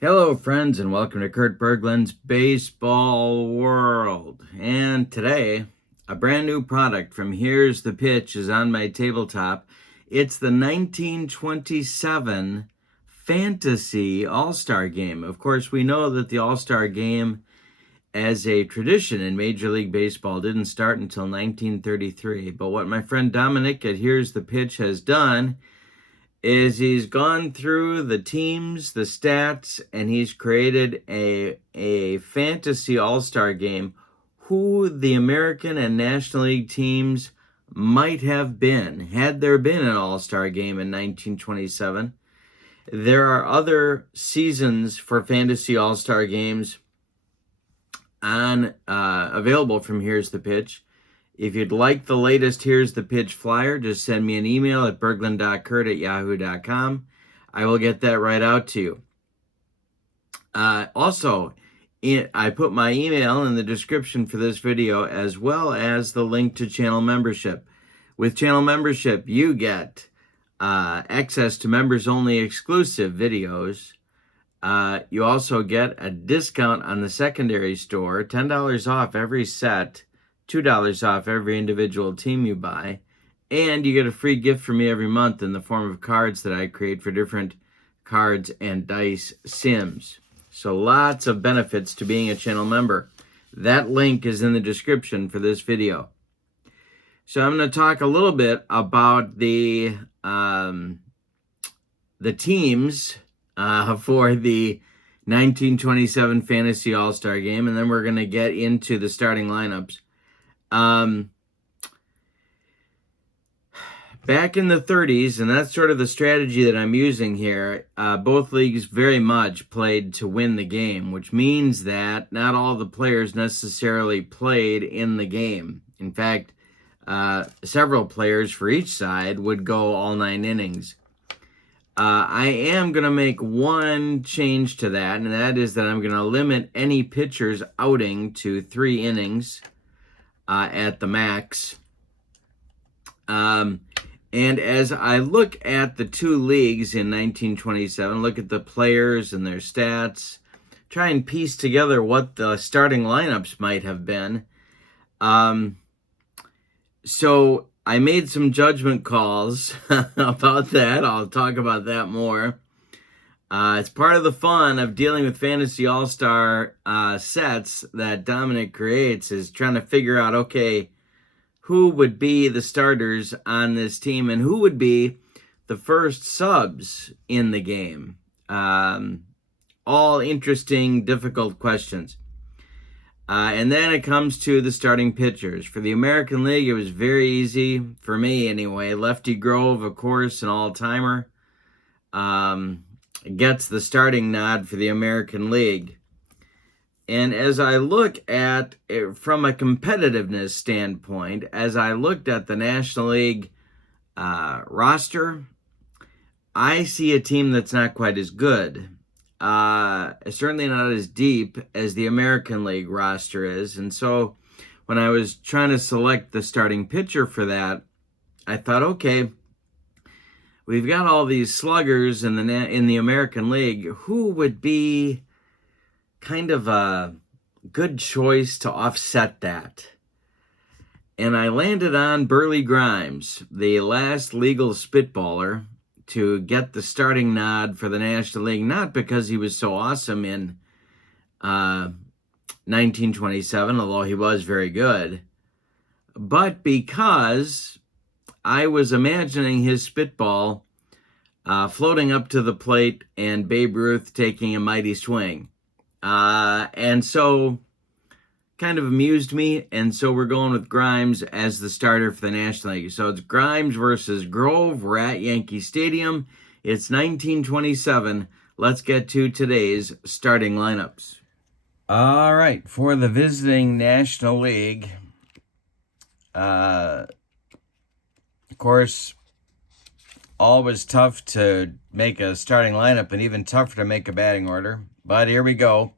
Hello, friends, and welcome to Kurt Berglund's Baseball World. And today, a brand new product from Here's the Pitch is on my tabletop. It's the 1927 Fantasy All-Star Game. Of course, we know that the All-Star Game, as a tradition in Major League Baseball, didn't start until 1933. But what my friend Dominic at Here's the Pitch has done is he's gone through the teams, the stats, and he's created a fantasy all-star game who the American and National League teams might have been had there been an all-star game in 1927. There are other seasons for fantasy all-star games on available from Here's the Pitch. If you'd like the latest Here's the Pitch flyer, just send me an email at berglund.kurt@yahoo.com. I will get that right out to you. Also, I put my email in the description for this video, as well as the link to channel membership. With channel membership, you get access to members-only exclusive videos. You also get a discount on the secondary store, $10 off every set, $2 off every individual team you buy, and you get a free gift from me every month in the form of cards that I create for different cards and dice sims. So lots of benefits to being a channel member. That link is in the description for this video. So I'm going to talk a little bit about the teams for the 1927 Fantasy All-Star Game, and then we're going to get into the starting lineups. Back in the 30s, and that's sort of the strategy that I'm using here, both leagues very much played to win the game, which means that not all the players necessarily played in the game. In fact, several players for each side would go all 9 innings. I am going to make one change to that, and that is that I'm going to limit any pitcher's outing to 3 innings at the max. And as I look at the two leagues in 1927, look at the players and their stats, try and piece together what the starting lineups might have been. So I made some judgment calls about that. I'll talk about that more. It's part of the fun of dealing with Fantasy All-Star sets that Dominic creates, is trying to figure out, okay, who would be the starters on this team and who would be the first subs in the game. All interesting, difficult questions. And then it comes to the starting pitchers. For the American League, it was very easy, for me anyway. Lefty Grove, of course, an all-timer, gets the starting nod for the American League. And as I look at it from a competitiveness standpoint, as I looked at the National League roster, I see a team that's not quite as good. Certainly not as deep as the American League roster is. And so when I was trying to select the starting pitcher for that, I thought, okay, we've got all these sluggers in the American League. Who would be kind of a good choice to offset that? And I landed on Burley Grimes, the last legal spitballer to get the starting nod for the National League, not because he was so awesome in 1927, although he was very good, but because I was imagining his spitball floating up to the plate and Babe Ruth taking a mighty swing. And so kind of amused me, and so we're going with Grimes as the starter for the National League. So it's Grimes versus Grove. We're at Yankee Stadium. It's 1927. Let's get to today's starting lineups. All right, for the visiting National League, of course, always tough to make a starting lineup and even tougher to make a batting order. But here we go.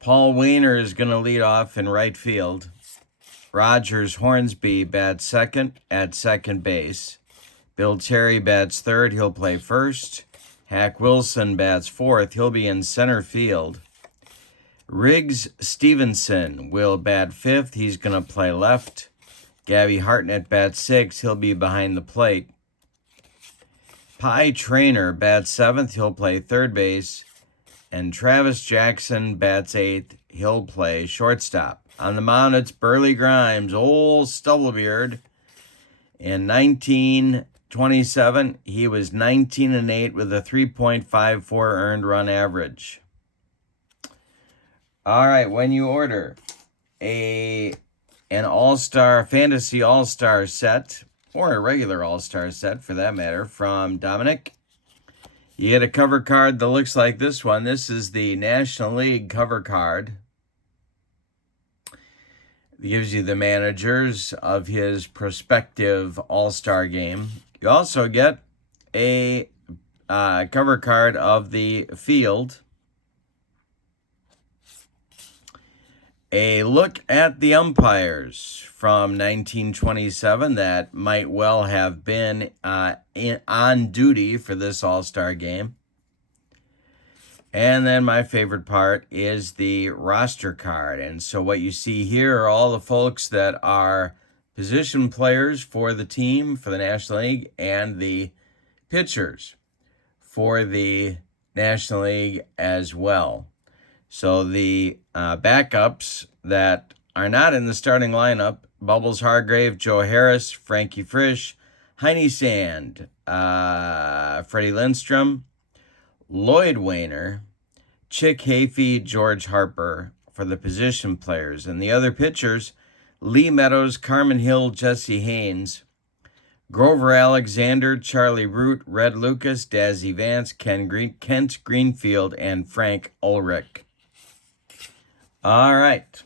Paul Wainer is going to lead off in right field. Rogers Hornsby bats second at second base. Bill Terry bats third. He'll play first. Hack Wilson bats fourth. He'll be in center field. Riggs Stevenson will bat fifth. He's going to play left. Gabby Hartnett bats sixth. He'll be behind the plate. Pie Traynor bats seventh. He'll play third base. And Travis Jackson bats eighth. He'll play shortstop. On the mound, it's Burley Grimes, old Stubblebeard. In 1927, he was 19-8 with a 3.54 earned run average. All right, when you order an all-star, fantasy all-star set, or a regular all-star set for that matter, from Dominic, you get a cover card that looks like this one. This is the National League cover card. It gives you the managers of his prospective all-star game. You also get a cover card of the field. A look at the umpires from 1927 that might well have been on duty for this all-star game. And then my favorite part is the roster card. And so what you see here are all the folks that are position players for the team, for the National League, and the pitchers for the National League as well. So the backups that are not in the starting lineup, Bubbles Hargrave, Joe Harris, Frankie Frisch, Heine Sand, Freddie Lindstrom, Lloyd Wainer, Chick Hafey, George Harper for the position players. And the other pitchers, Lee Meadows, Carmen Hill, Jesse Haynes, Grover Alexander, Charlie Root, Red Lucas, Dazzy Vance, Kent Greenfield, and Frank Ulrich. All right.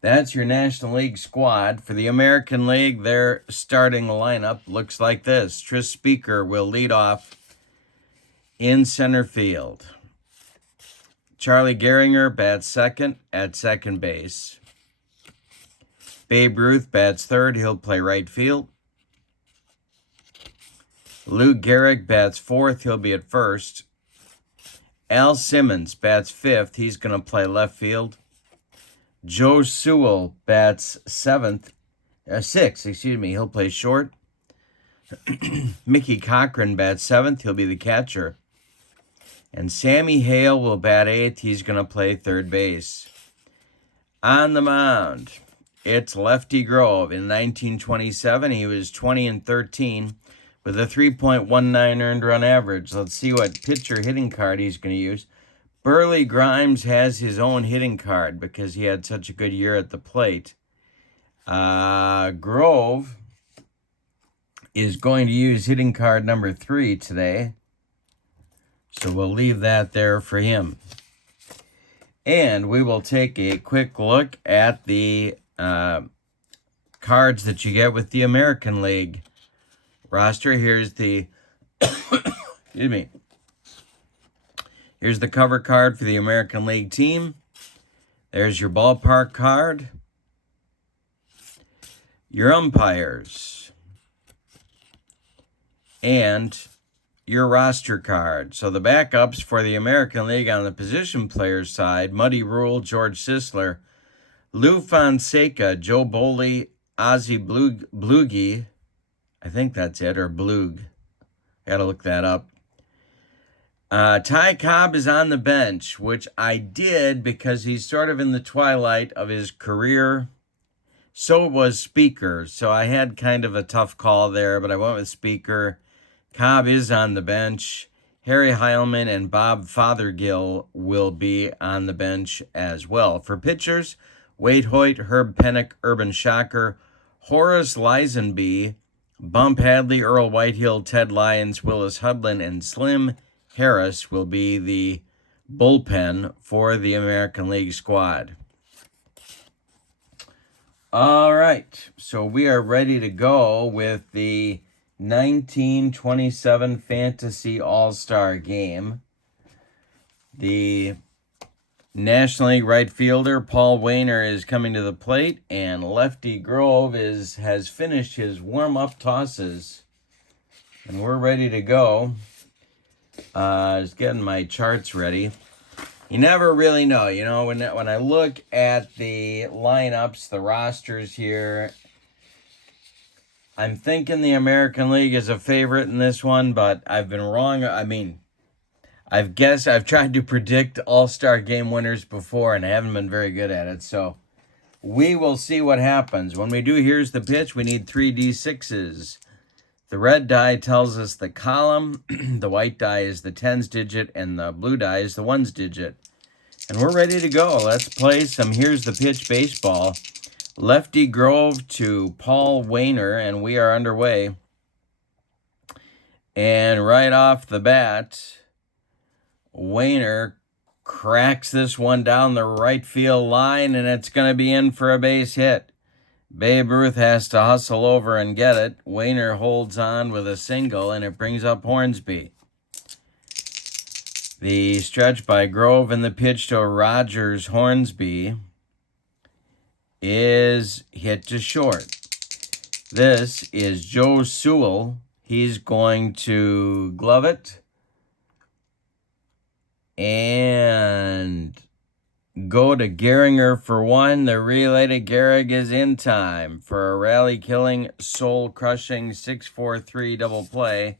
That's your National League squad. For the American League, their starting lineup looks like this. Tris Speaker will lead off in center field. Charlie Gehringer bats second at second base. Babe Ruth bats third. He'll play right field. Lou Gehrig bats fourth. He'll be at first. Al Simmons bats fifth. He's going to play left field. Joe Sewell bats sixth. He'll play short. Mickey Cochran bats seventh. He'll be the catcher. And Sammy Hale will bat eighth. He's going to play third base. On the mound, it's Lefty Grove. In 1927, he was 20-13 with a 3.19 earned run average. Let's see what pitcher hitting card he's going to use. Burley Grimes has his own hitting card because he had such a good year at the plate. Grove is going to use hitting card number 3 today. So we'll leave that there for him. And we will take a quick look at the cards that you get with the American League roster. Here's the excuse me. Here's the cover card for the American League team. There's your ballpark card. Your umpires. And your roster card. So the backups for the American League on the position players side, Muddy Rule, George Sisler, Lou Fonseca, Joe Boley, Ozzie Blugie, I think that's it, or Blug. Gotta look that up. Ty Cobb is on the bench, which I did because he's sort of in the twilight of his career. So was Speaker. So I had kind of a tough call there, but I went with Speaker. Cobb is on the bench. Harry Heilman and Bob Fothergill will be on the bench as well. For pitchers, Wade Hoyt, Herb Pennock, Urban Shocker, Horace Lisenby, Bump Hadley, Earl Whitehill, Ted Lyons, Willis Hudlin, and Slim Harris will be the bullpen for the American League squad. All right, so we are ready to go with the 1927 Fantasy All-Star Game. The National League right fielder Paul Wainer is coming to the plate, and Lefty Grove has finished his warm-up tosses. And we're ready to go. Just getting my charts ready. You never really know, you know, when I look at the lineups, the rosters here, I'm thinking the American League is a favorite in this one, but I've been wrong. I mean, I've tried to predict All-Star game winners before, and I haven't been very good at it, so we will see what happens. When we do Here's the Pitch, we need 3 D6s. The red die tells us the column, the white die is the tens digit, and the blue die is the ones digit. And we're ready to go. Let's play some Here's the Pitch baseball. Lefty Grove to Paul Wainer, and we are underway. And right off the bat, Wainer cracks this one down the right field line, and it's going to be in for a base hit. Babe Ruth has to hustle over and get it. Wainer holds on with a single, and it brings up Hornsby. The stretch by Grove and the pitch to Rogers Hornsby is hit to short. This is Joe Sewell. He's going to glove it and go to Gehringer for one. The relay to Gehrig is in time for a rally-killing, soul-crushing 6-4-3 double play.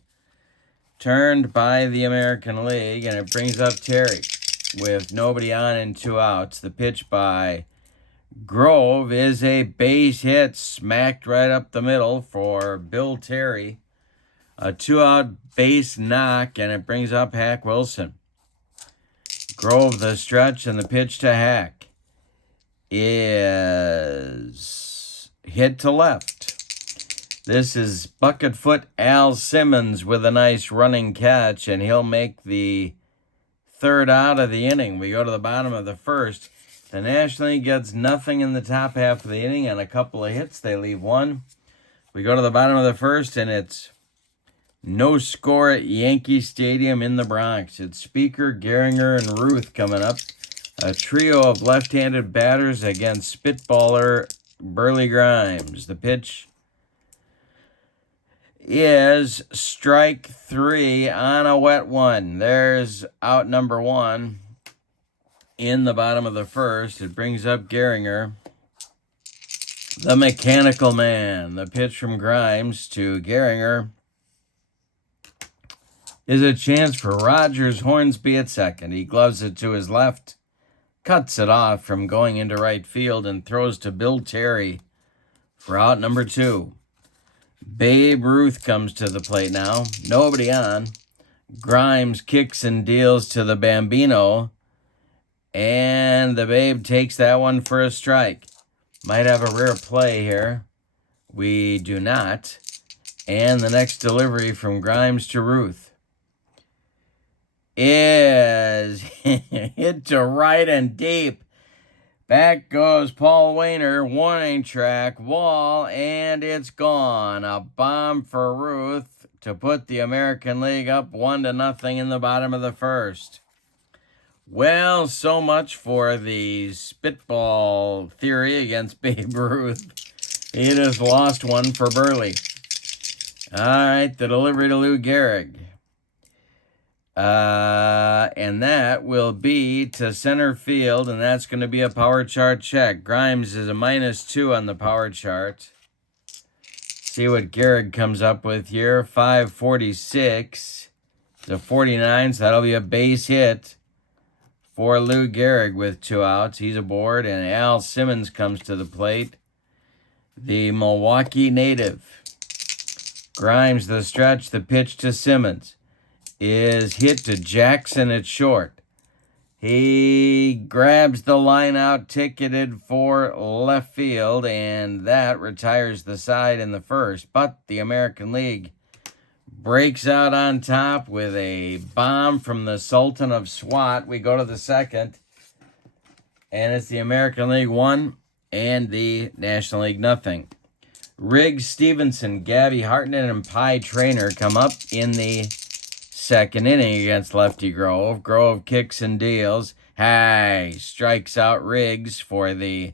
Turned by the American League, and it brings up Terry with nobody on and 2 outs. The pitch by Grove is a base hit, smacked right up the middle for Bill Terry. A 2-out base knock, and it brings up Hack Wilson. Grove the stretch, and the pitch to Hack is hit to left. This is Bucketfoot Al Simmons with a nice running catch, and he'll make the 3rd out of the inning. We go to the bottom of the 1st. The National League gets nothing in the top half of the inning and a couple of hits. They leave 1. We go to the bottom of the 1st, and it's no score at Yankee Stadium in the Bronx. It's Speaker, Gehringer, and Ruth coming up. A trio of left-handed batters against spitballer Burley Grimes. The pitch is strike 3 on a wet one. There's out number 1 in the bottom of the 1st. It brings up Gehringer. The mechanical man. The pitch from Grimes to Gehringer is a chance for Rogers Hornsby at second. He gloves it to his left, cuts it off from going into right field, and throws to Bill Terry for out number 2. Babe Ruth comes to the plate now. Nobody on. Grimes kicks and deals to the Bambino, and the Babe takes that one for a strike. Might have a rare play here. We do not. And the next delivery from Grimes to Ruth is hit to right and deep. Back goes Paul Wainer, warning track, wall, and it's gone. A bomb for Ruth to put the American League up 1-0 in the bottom of the 1st. Well, so much for the spitball theory against Babe Ruth. He just lost one for Burley. All right, the delivery to Lou Gehrig. And that will be to center field, and that's going to be a power chart check. Grimes is a -2 on the power chart. See what Gehrig comes up with here. 546 to 49, so that'll be a base hit for Lou Gehrig with 2 outs. He's aboard, and Al Simmons comes to the plate, the Milwaukee native. Grimes the stretch, the pitch to Simmons is hit to Jackson at short. He grabs the line out, ticketed for left field, and that retires the side in the 1st. But the American League breaks out on top with a bomb from the Sultan of SWAT. We go to the 2nd, and it's the American League 1 and the National League nothing. Riggs, Stevenson, Gabby Hartnett, and Pye Traynor come up in the 2nd inning against Lefty Grove. Grove kicks and deals. Strikes out Riggs for the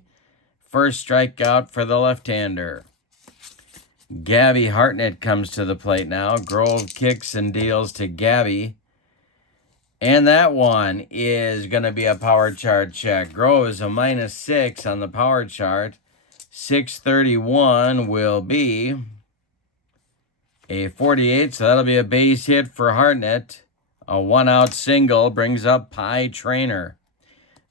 first strikeout for the left-hander. Gabby Hartnett comes to the plate now. Grove kicks and deals to Gabby. And that one is going to be a power chart check. Grove is a -6 on the power chart. 631 will be a 48, so that'll be a base hit for Hartnett. A 1-out single brings up Pie Trainer.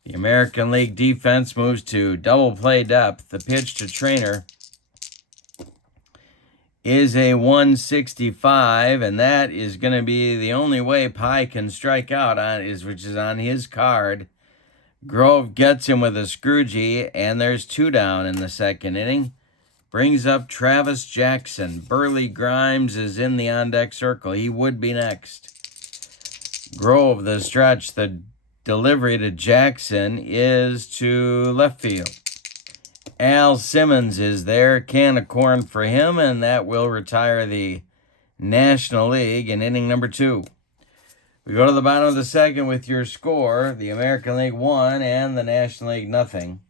The American League defense moves to double play depth. The pitch to Trainer is a 165, and that is going to be the only way Pie can strike out which is on his card. Grove gets him with a Scroogey, and there's 2 down in the second inning. Brings up Travis Jackson. Burley Grimes is in the on-deck circle. He would be next. Grove, the stretch, the delivery to Jackson is to left field. Al Simmons is there, can of corn for him, and that will retire the National League in inning number 2. We go to the bottom of the second with your score. The American League 1 and the National League nothing.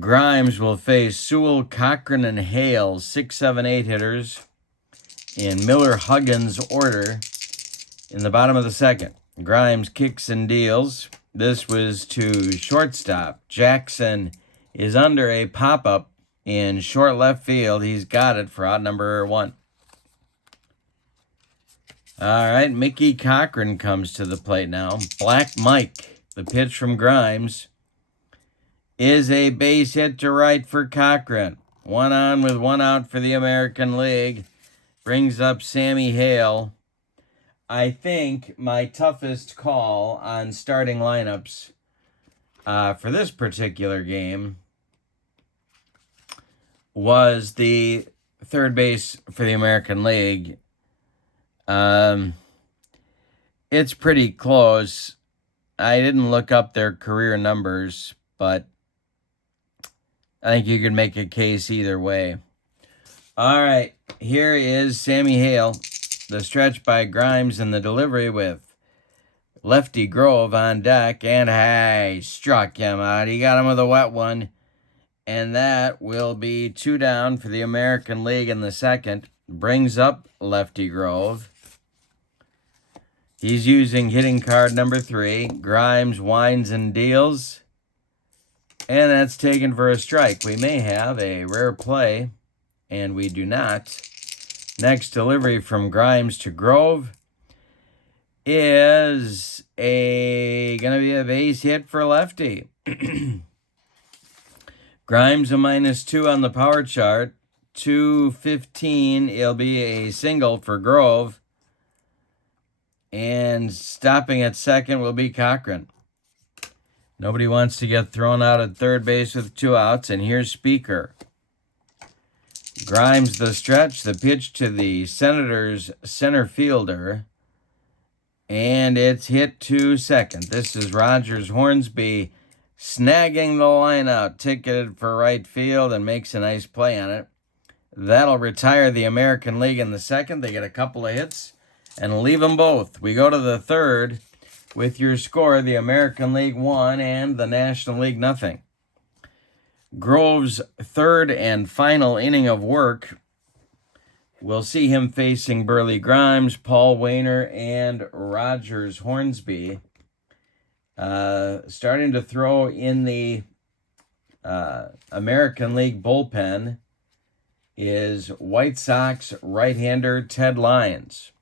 Grimes will face Sewell, Cochran, and Hale, 6, 7, 8 hitters in Miller-Huggins order in the bottom of the second. Grimes kicks and deals. This was to shortstop. Jackson is under a pop-up in short left field. He's got it for out number 1. All right, Mickey Cochran comes to the plate now. Black Mike, the pitch from Grimes, is a base hit to right for Cochran. 1 on with 1 out for the American League. Brings up Sammy Hale. I think my toughest call on starting lineups for this particular game was the third base for the American League. It's pretty close. I didn't look up their career numbers, but I think you could make a case either way. All right, here is Sammy Hale. The stretch by Grimes and the delivery with Lefty Grove on deck. And hey, struck him out. He got him with a wet one. And that will be 2 down for the American League in the second. Brings up Lefty Grove. He's using hitting card number 3. Grimes winds and deals. And that's taken for a strike. We may have a rare play, and we do not. Next delivery from Grimes to Grove is going to be a base hit for Lefty. Grimes a -2 on the power chart. 215, it'll be a single for Grove. And stopping at second will be Cochran. Nobody wants to get thrown out at third base with 2 outs, and here's Speaker. Grimes the stretch, the pitch to the Senators center fielder, and it's hit to second. This is Rogers Hornsby snagging the line out, ticketed for right field, and makes a nice play on it. That'll retire the American League in the second. They get a couple of hits and leave them both. We go to the third with your score, the American League 1 and the National League nothing. Grove's third and final inning of work, we'll see him facing Burley Grimes, Paul Wainer, and Rogers Hornsby. Starting to throw in the American League bullpen is White Sox right-hander Ted Lyons.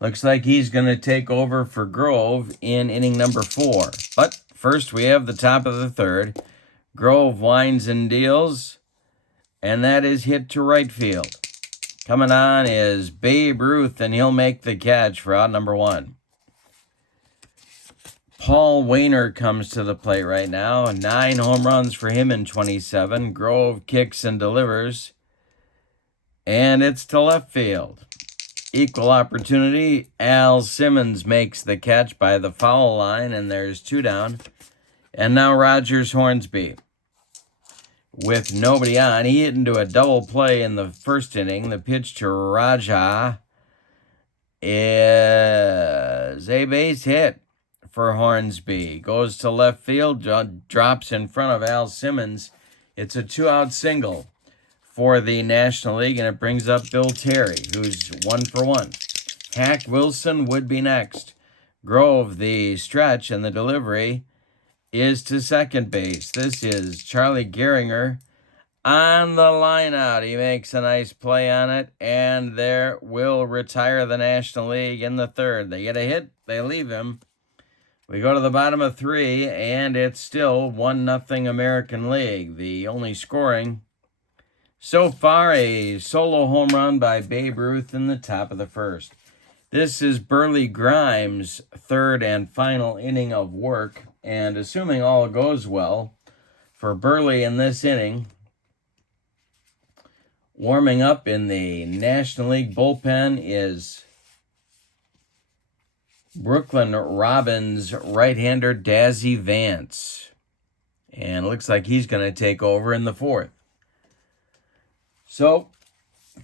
Looks like he's going to take over for Grove in inning number 4. But first, we have the top of the third. Grove winds and deals, and that is hit to right field. Coming on is Babe Ruth, and he'll make the catch for out number 1. Paul Wainer comes to the plate right now. 9 home runs for him in 27. Grove kicks and delivers, and it's to left field. Equal opportunity. Al Simmons makes the catch by the foul line, and there's 2 down. And now Rogers Hornsby. With nobody on, he hit into a double play in the first inning. The pitch to Raja is a base hit for Hornsby. Goes to left field, drops in front of Al Simmons. It's a 2-out single for the National League, and it brings up Bill Terry, who's 1 for 1. Hack Wilson would be next. Grove, the stretch and the delivery is to second base. This is Charlie Gehringer on the line out. He makes a nice play on it, and there will retire the National League in the third. They get a hit, they leave him. We go to the bottom of 3, and it's still 1-0 American League. The only scoring so far, a solo home run by Babe Ruth in the top of the first. This is Burley Grimes' third and final inning of work, and assuming all goes well for Burley in this inning, warming up in the National League bullpen is Brooklyn Robins right-hander Dazzy Vance. And it looks like he's going to take over in the fourth. So,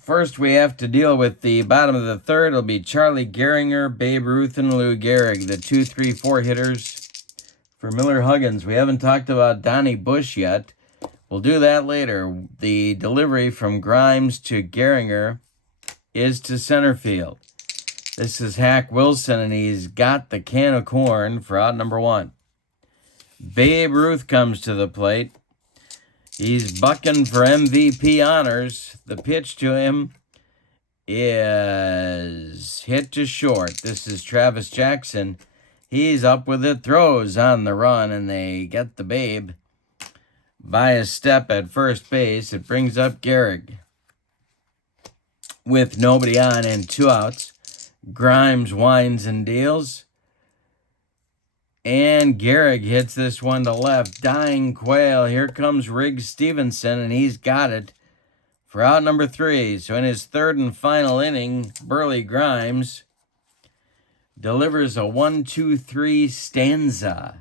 first we have to deal with the bottom of the third. It'll be Charlie Gehringer, Babe Ruth, and Lou Gehrig, the 2, 3, 4 hitters for Miller Huggins. We haven't talked about Donnie Bush yet. We'll do that later. The delivery from Grimes to Gehringer is to center field. This is Hack Wilson, and he's got the can of corn for out number 1. Babe Ruth comes to the plate. He's bucking for MVP honors. The pitch to him is hit to short. This is Travis Jackson. He's up with it, throws on the run, and they get the Babe by a step at first base. It brings up Gehrig with nobody on and 2 outs. Grimes winds and deals. And Gehrig hits this one to left. Dying Quail. Here comes Riggs Stevenson, and he's got it for out number 3. So in his third and final inning, Burley Grimes delivers a 1-2-3 stanza.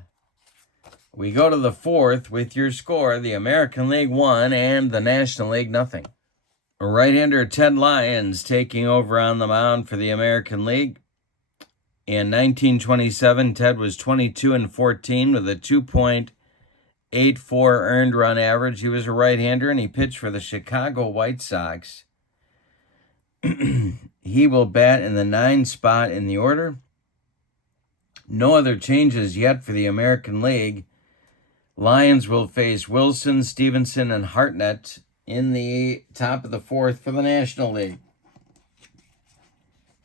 We go to the fourth with your score, the American League 1 and the National League 0. Right-hander Ted Lyons taking over on the mound for the American League. In 1927, Ted was 22-14 with a 2.84 earned run average. He was a right-hander, and he pitched for the Chicago White Sox. He will bat in the 9 spot in the order. No other changes yet for the American League. Lyons will face Wilson, Stevenson, and Hartnett in the top of the fourth for the National League.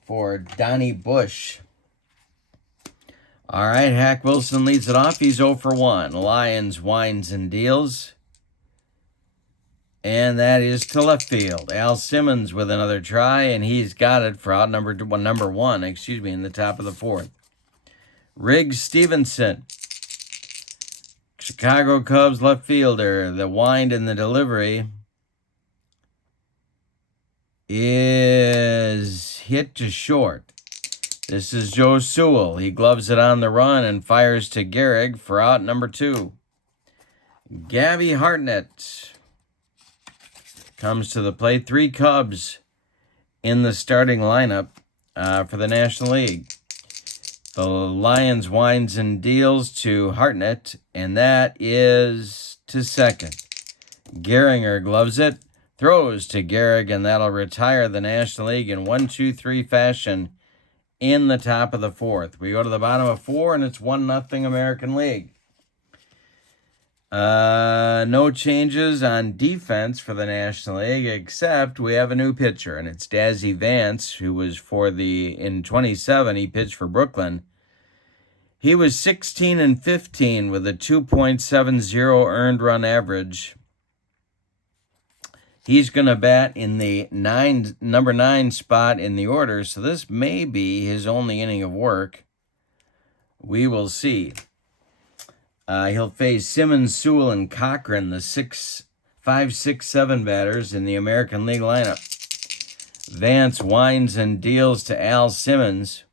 For Donnie Bush. All right, Hack Wilson leads it off. He's 0 for 1. Lyons winds and deals. And that is to left field. Al Simmons with another try, and he's got it for out number 1, in the top of the fourth. Riggs Stevenson, Chicago Cubs left fielder. The wind and the delivery is hit to short. This is Joe Sewell. He gloves it on the run and fires to Gehrig for out number 2. Gabby Hartnett comes to the plate. 3 Cubs in the starting lineup for the National League. The Lions winds and deals to Hartnett, and that is to second. Gehringer gloves it, throws to Gehrig, and that'll retire the National League in 1-2-3 fashion in the top of the fourth. We go to the bottom of 4, and it's 1-0 American League. No changes on defense for the National League, except we have a new pitcher, and it's Dazzy Vance, who was in 27, he pitched for Brooklyn. He was 16-15 with a 2.70 earned run average. He's going to bat in the number 9 spot in the order, so this may be his only inning of work. We will see. He'll face Simmons, Sewell, and Cochran, the 5, 6, 7 batters in the American League lineup. Vance winds and deals to Al Simmons,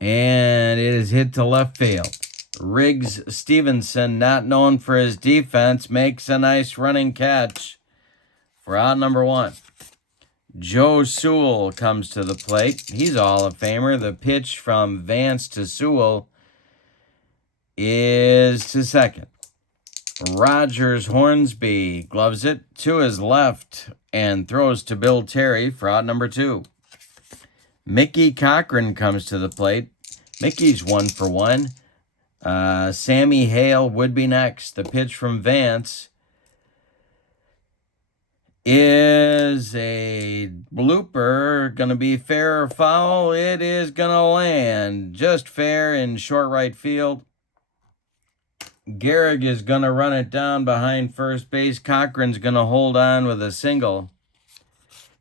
and it is hit to left field. Riggs Stevenson, not known for his defense, makes a nice running catch for out number 1. Joe Sewell comes to the plate. He's a Hall of Famer. The pitch from Vance to Sewell is to second. Rogers Hornsby gloves it to his left and throws to Bill Terry for out number 2. Mickey Cochran comes to the plate. Mickey's 1 for 1. Sammy Hale would be next. The pitch from Vance is a blooper. Going to be fair or foul? It is going to land just fair in short right field. Gehrig is going to run it down behind first base. Cochran's going to hold on with a single.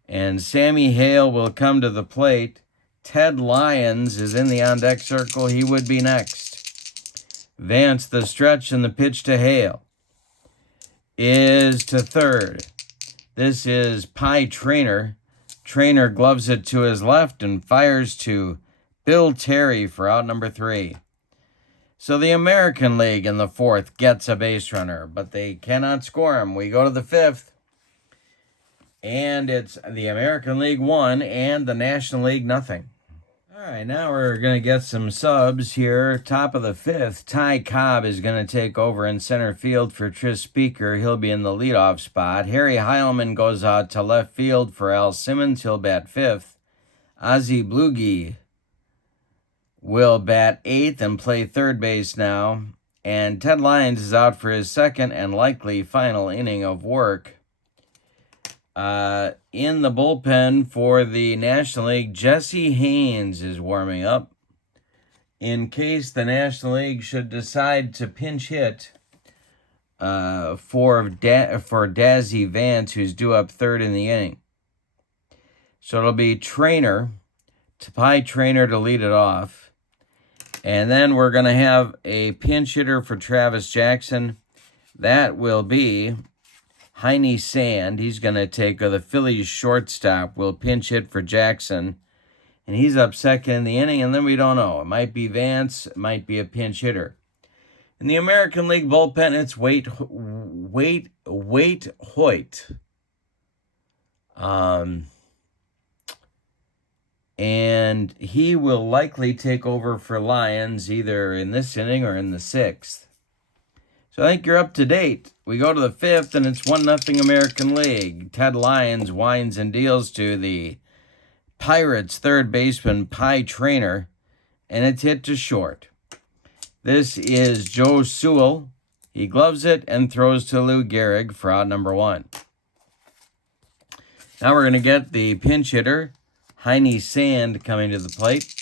And Sammy Hale will come to the plate. Ted Lyons is in the on-deck circle. He would be next. Vance, the stretch, and the pitch to Hale is to third. This is Pie Traynor. Traynor gloves it to his left and fires to Bill Terry for out number 3. So the American League in the 4th gets a base runner, but they cannot score him. We go to the 5th, and it's the American League 1 and the National League nothing. All right, now we're going to get some subs here. Top of the 5th, Ty Cobb is going to take over in center field for Tris Speaker. He'll be in the leadoff spot. Harry Heilman goes out to left field for Al Simmons. He'll bat 5th. Ozzie Blugie will bat 8th and play third base now. And Ted Lyons is out for his second and likely final inning of work. In the bullpen for the National League, Jesse Haynes is warming up in case the National League should decide to pinch hit for Dazzy Vance, who's due up third in the inning. So it'll be Pie Traynor to lead it off. And then we're going to have a pinch hitter for Travis Jackson. That will be Heine Sand. He's going to take the Phillies shortstop, will pinch hit for Jackson. And he's up second in the inning, and then we don't know. It might be Vance, it might be a pinch hitter. In the American League bullpen, it's Waite Hoyt. And he will likely take over for Lyons either in this inning or in the 6th. So I think you're up to date. We go to the 5th, and it's 1-0 American League. Ted Lyons winds and deals to the Pirates' third baseman, Pie Traynor, and it's hit to short. This is Joe Sewell. He gloves it and throws to Lou Gehrig for out number 1. Now we're going to get the pinch hitter, Heine Sand, coming to the plate.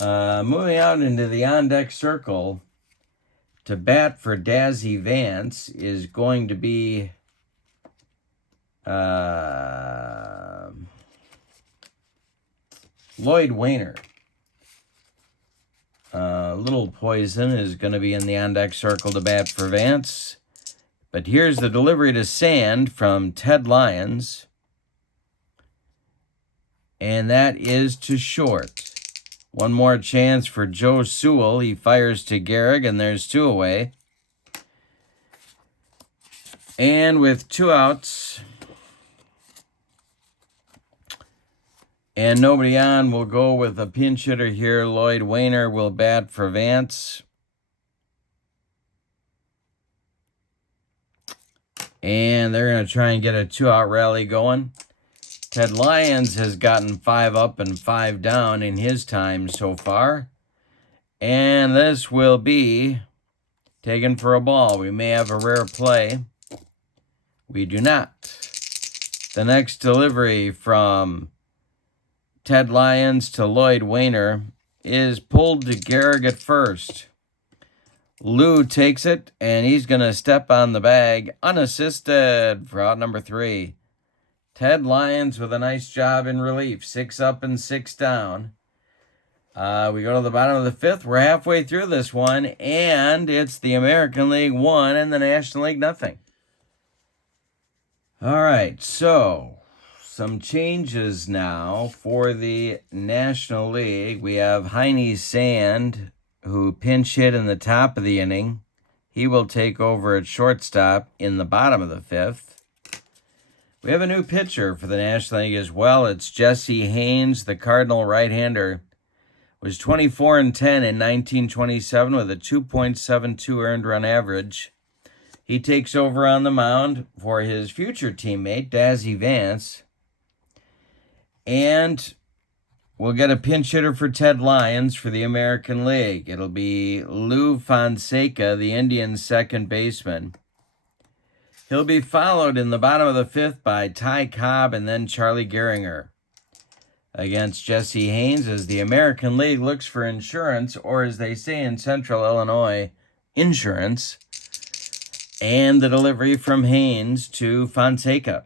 Moving out into the on-deck circle to bat for Dazzy Vance is going to be Lloyd Wainer. Little Poison is going to be in the on-deck circle to bat for Vance. But here's the delivery to Sand from Ted Lyons. And that is to short. One more chance for Joe Sewell. He fires to Gehrig, and there's 2 away. And with 2 outs and nobody on, we'll go with a pinch hitter here. Lloyd Wainer will bat for Vance. And they're going to try and get a 2-out rally going. Ted Lyons has gotten 5 up and 5 down in his time so far. And this will be taken for a ball. We may have a rare play. We do not. The next delivery from Ted Lyons to Lloyd Wainer is pulled to Gehrig at first. Lou takes it, and he's going to step on the bag unassisted for out number 3. Ted Lyons with a nice job in relief. 6 up and 6 down. We go to the bottom of the 5th. We're halfway through this one, and it's the American League 1 and the National League nothing. All right, so some changes now for the National League. We have Heine Sand, who pinch hit in the top of the inning. He will take over at shortstop in the bottom of the 5th. We have a new pitcher for the National League as well. It's Jesse Haynes, the Cardinal right-hander. Was 24-10 in 1927 with a 2.72 earned run average. He takes over on the mound for his future teammate, Dazzy Vance. And we'll get a pinch hitter for Ted Lyons for the American League. It'll be Lou Fonseca, the Indians' second baseman. He'll be followed in the bottom of the fifth by Ty Cobb and then Charlie Gehringer. Against Jesse Haynes as the American League looks for insurance, or as they say in Central Illinois, insurance. And the delivery from Haynes to Fonseca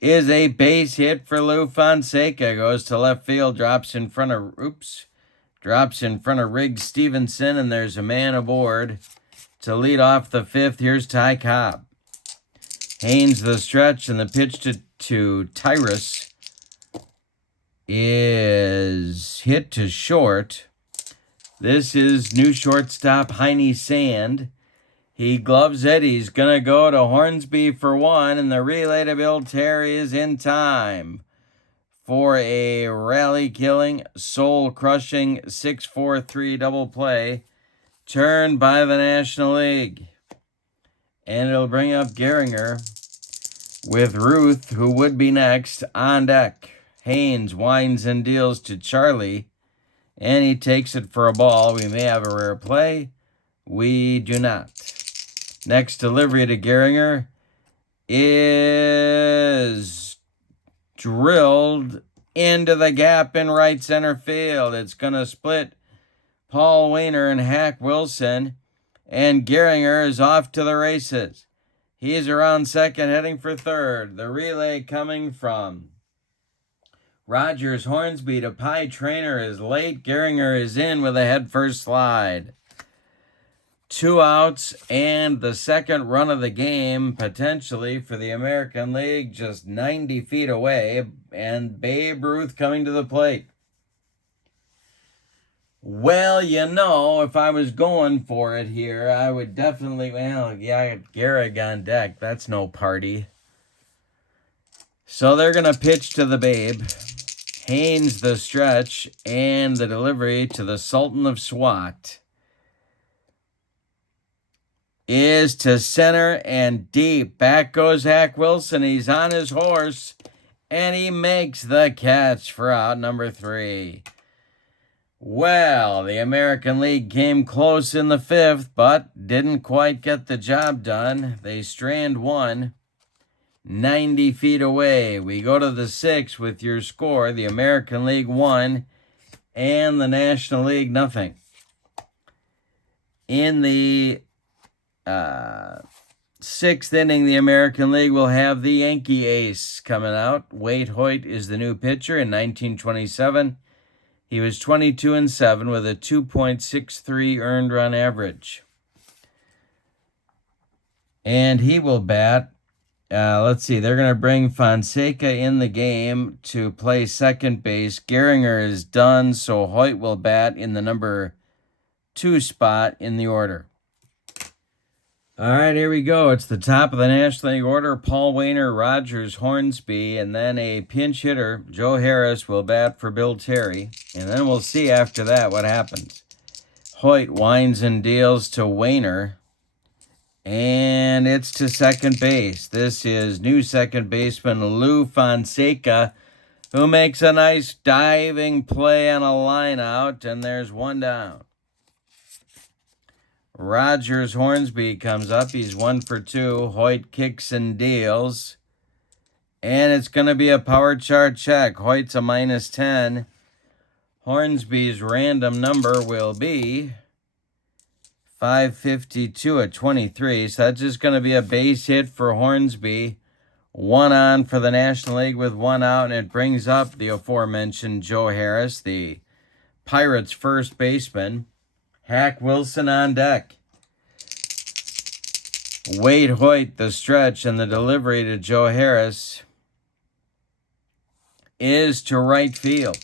is a base hit for Lou Fonseca. Goes to left field, drops in front of Riggs Stevenson, and there's a man aboard to lead off the fifth. Here's Ty Cobb. Haynes the stretch, and the pitch to Tyrus is hit to short. This is new shortstop Heine Sand. He gloves it. He's going to go to Hornsby for one, and the relay to Bill Terry is in time for a rally-killing, soul-crushing 6-4-3 double play turned by the National League. And it'll bring up Gehringer with Ruth, who would be next, on deck. Haynes winds and deals to Charlie, and he takes it for a ball. We may have a rare play. We do not. Next delivery to Gehringer is drilled into the gap in right center field. It's going to split Paul Wainer and Hack Wilson, and Gehringer is off to the races. He's around second, heading for third. The relay coming from Rogers Hornsby to Pie Trainer is late. Gehringer is in with a headfirst slide. 2 outs and the second run of the game, potentially for the American League, just 90 feet away, and Babe Ruth coming to the plate. Well, if I was going for it here, I would definitely, Gehrig on deck. That's no party. So they're going to pitch to the Babe. Haynes the stretch, and the delivery to the Sultan of SWAT is to center and deep. Back goes Hack Wilson. He's on his horse, and he makes the catch for out number 3. Well, the American League came close in the fifth, but didn't quite get the job done. They strand one 90 feet away. We go to the sixth with your score. The American League 1 and the National League nothing. In the sixth inning, the American League will have the Yankee ace coming out. Wade Hoyt is the new pitcher in 1927. He was 22-7 with a 2.63 earned run average. And he will bat. Let's see. They're going to bring Fonseca in the game to play second base. Gehringer is done, so Hoyt will bat in the number 2 spot in the order. All right, here we go. It's the top of the National League order. Paul Wainer, Rogers, Hornsby, and then a pinch hitter, Joe Harris, will bat for Bill Terry. And then we'll see after that what happens. Hoyt winds and deals to Wainer, and it's to second base. This is new second baseman Lou Fonseca, who makes a nice diving play on a line out, and there's one down. Rogers Hornsby comes up. He's 1 for 2. Hoyt kicks and deals. And it's going to be a power chart check. Hoyt's a -10. Hornsby's random number will be 552 at 23. So that's just going to be a base hit for Hornsby. 1 on for the National League with 1 out. And it brings up the aforementioned Joe Harris, the Pirates' first baseman. Hack Wilson on deck. Wade Hoyt the stretch, and the delivery to Joe Harris is to right field.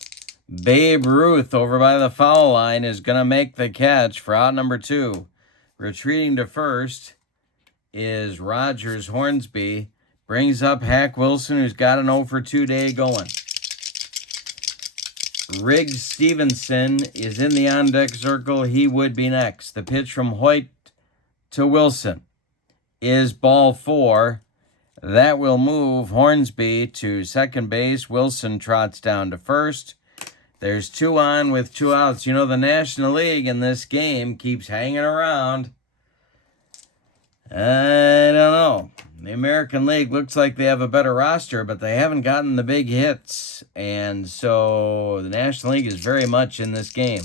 Babe Ruth over by the foul line is going to make the catch for out number 2. Retreating to first is Rogers Hornsby. Brings up Hack Wilson, who's got an 0 for 2 day going. Riggs Stevenson is in the on-deck circle. He would be next. The pitch from Hoyt to Wilson is ball 4. That will move Hornsby to second base. Wilson trots down to first. There's 2 on with 2 outs. You know, the National League in this game keeps hanging around. I don't know. The American League looks like they have a better roster, but they haven't gotten the big hits. And so the National League is very much in this game.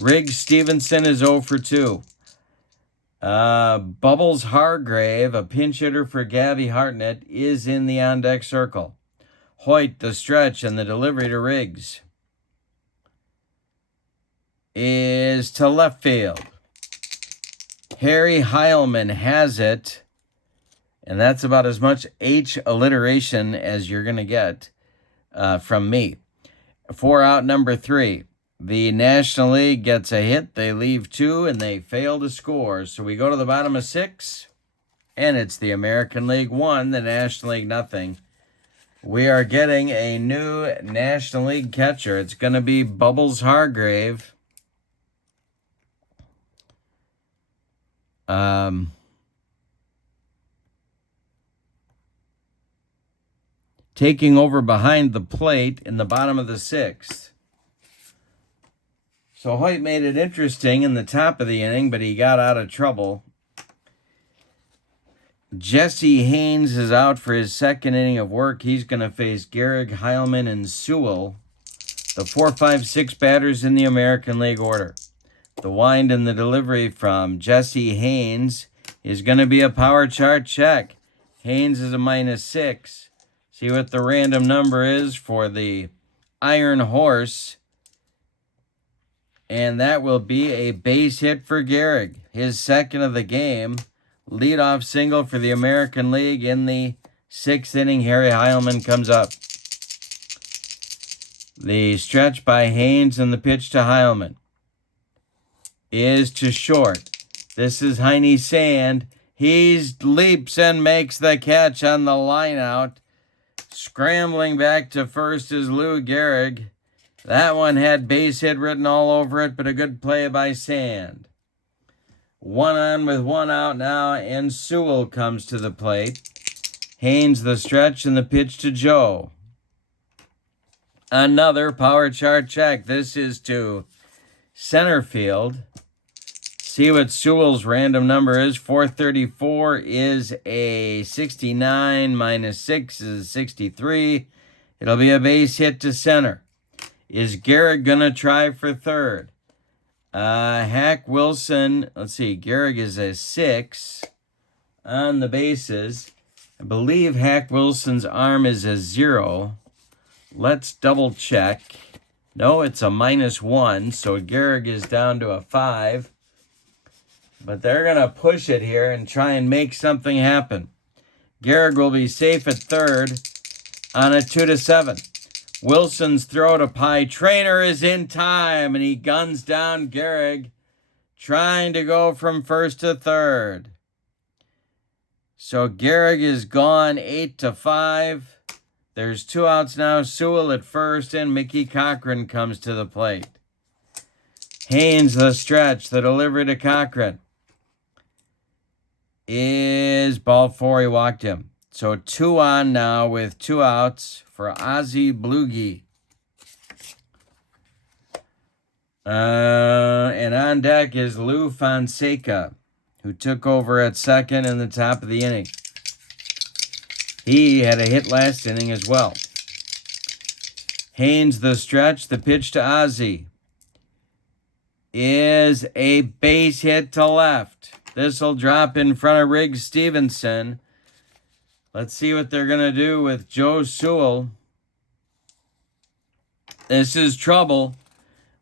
Riggs Stevenson is 0 for 2. Bubbles Hargrave, a pinch hitter for Gabby Hartnett, is in the on-deck circle. Hoyt, the stretch, and the delivery to Riggs is to left field. Harry Heilman has it, and that's about as much H alliteration as you're going to get from me. 4 out, number 3. The National League gets a hit. They leave 2, and they fail to score. So we go to the bottom of 6, and it's the American League 1, the National League nothing. We are getting a new National League catcher. It's going to be Bubbles Hargrave. Taking over behind the plate in the bottom of the 6th. So Hoyt made it interesting in the top of the inning, but he got out of trouble. Jesse Haynes is out for his second inning of work. He's going to face Gehrig, Heilman, and Sewell, the 4, 5, 6 batters in the American League order. The wind and the delivery from Jesse Haynes is going to be a power chart check. Haynes is a -6. See what the random number is for the Iron Horse. And that will be a base hit for Gehrig. His second of the game. Leadoff single for the American League in the 6th inning. Harry Heilman comes up. The stretch by Haynes and the pitch to Heilman is to short. This is Heine Sand. He leaps and makes the catch on the line out. Scrambling back to first is Lou Gehrig. That one had base hit written all over it, but a good play by Sand. 1 on with 1 out now, and Sewell comes to the plate. Haynes the stretch and the pitch to Joe. Another power chart check. This is to center field. See what Sewell's random number is. 434 is a 69. -6 is 63. It'll be a base hit to center. Is Gehrig going to try for third? Hack Wilson. Let's see. Gehrig is a 6 on the bases. I believe Hack Wilson's arm is a 0. Let's double check. No, it's a -1. So Gehrig is down to a 5. But they're going to push it here and try and make something happen. Gehrig will be safe at third on a 2-7. Wilson's throw to Pie Trainer is in time, and he guns down Gehrig, trying to go from first to third. So Gehrig is gone 8-5. There's 2 outs now. Sewell at first, and Mickey Cochran comes to the plate. Haynes the stretch, the delivery to Cochran is ball 4. He walked him. So 2 on now with 2 outs for Ozzie Blugie. And on deck is Lou Fonseca, who took over at second in the top of the inning. He had a hit last inning as well. Haynes the stretch, the pitch to Ozzie is a base hit to left. This will drop in front of Riggs Stevenson. Let's see what they're going to do with Joe Sewell. This is trouble.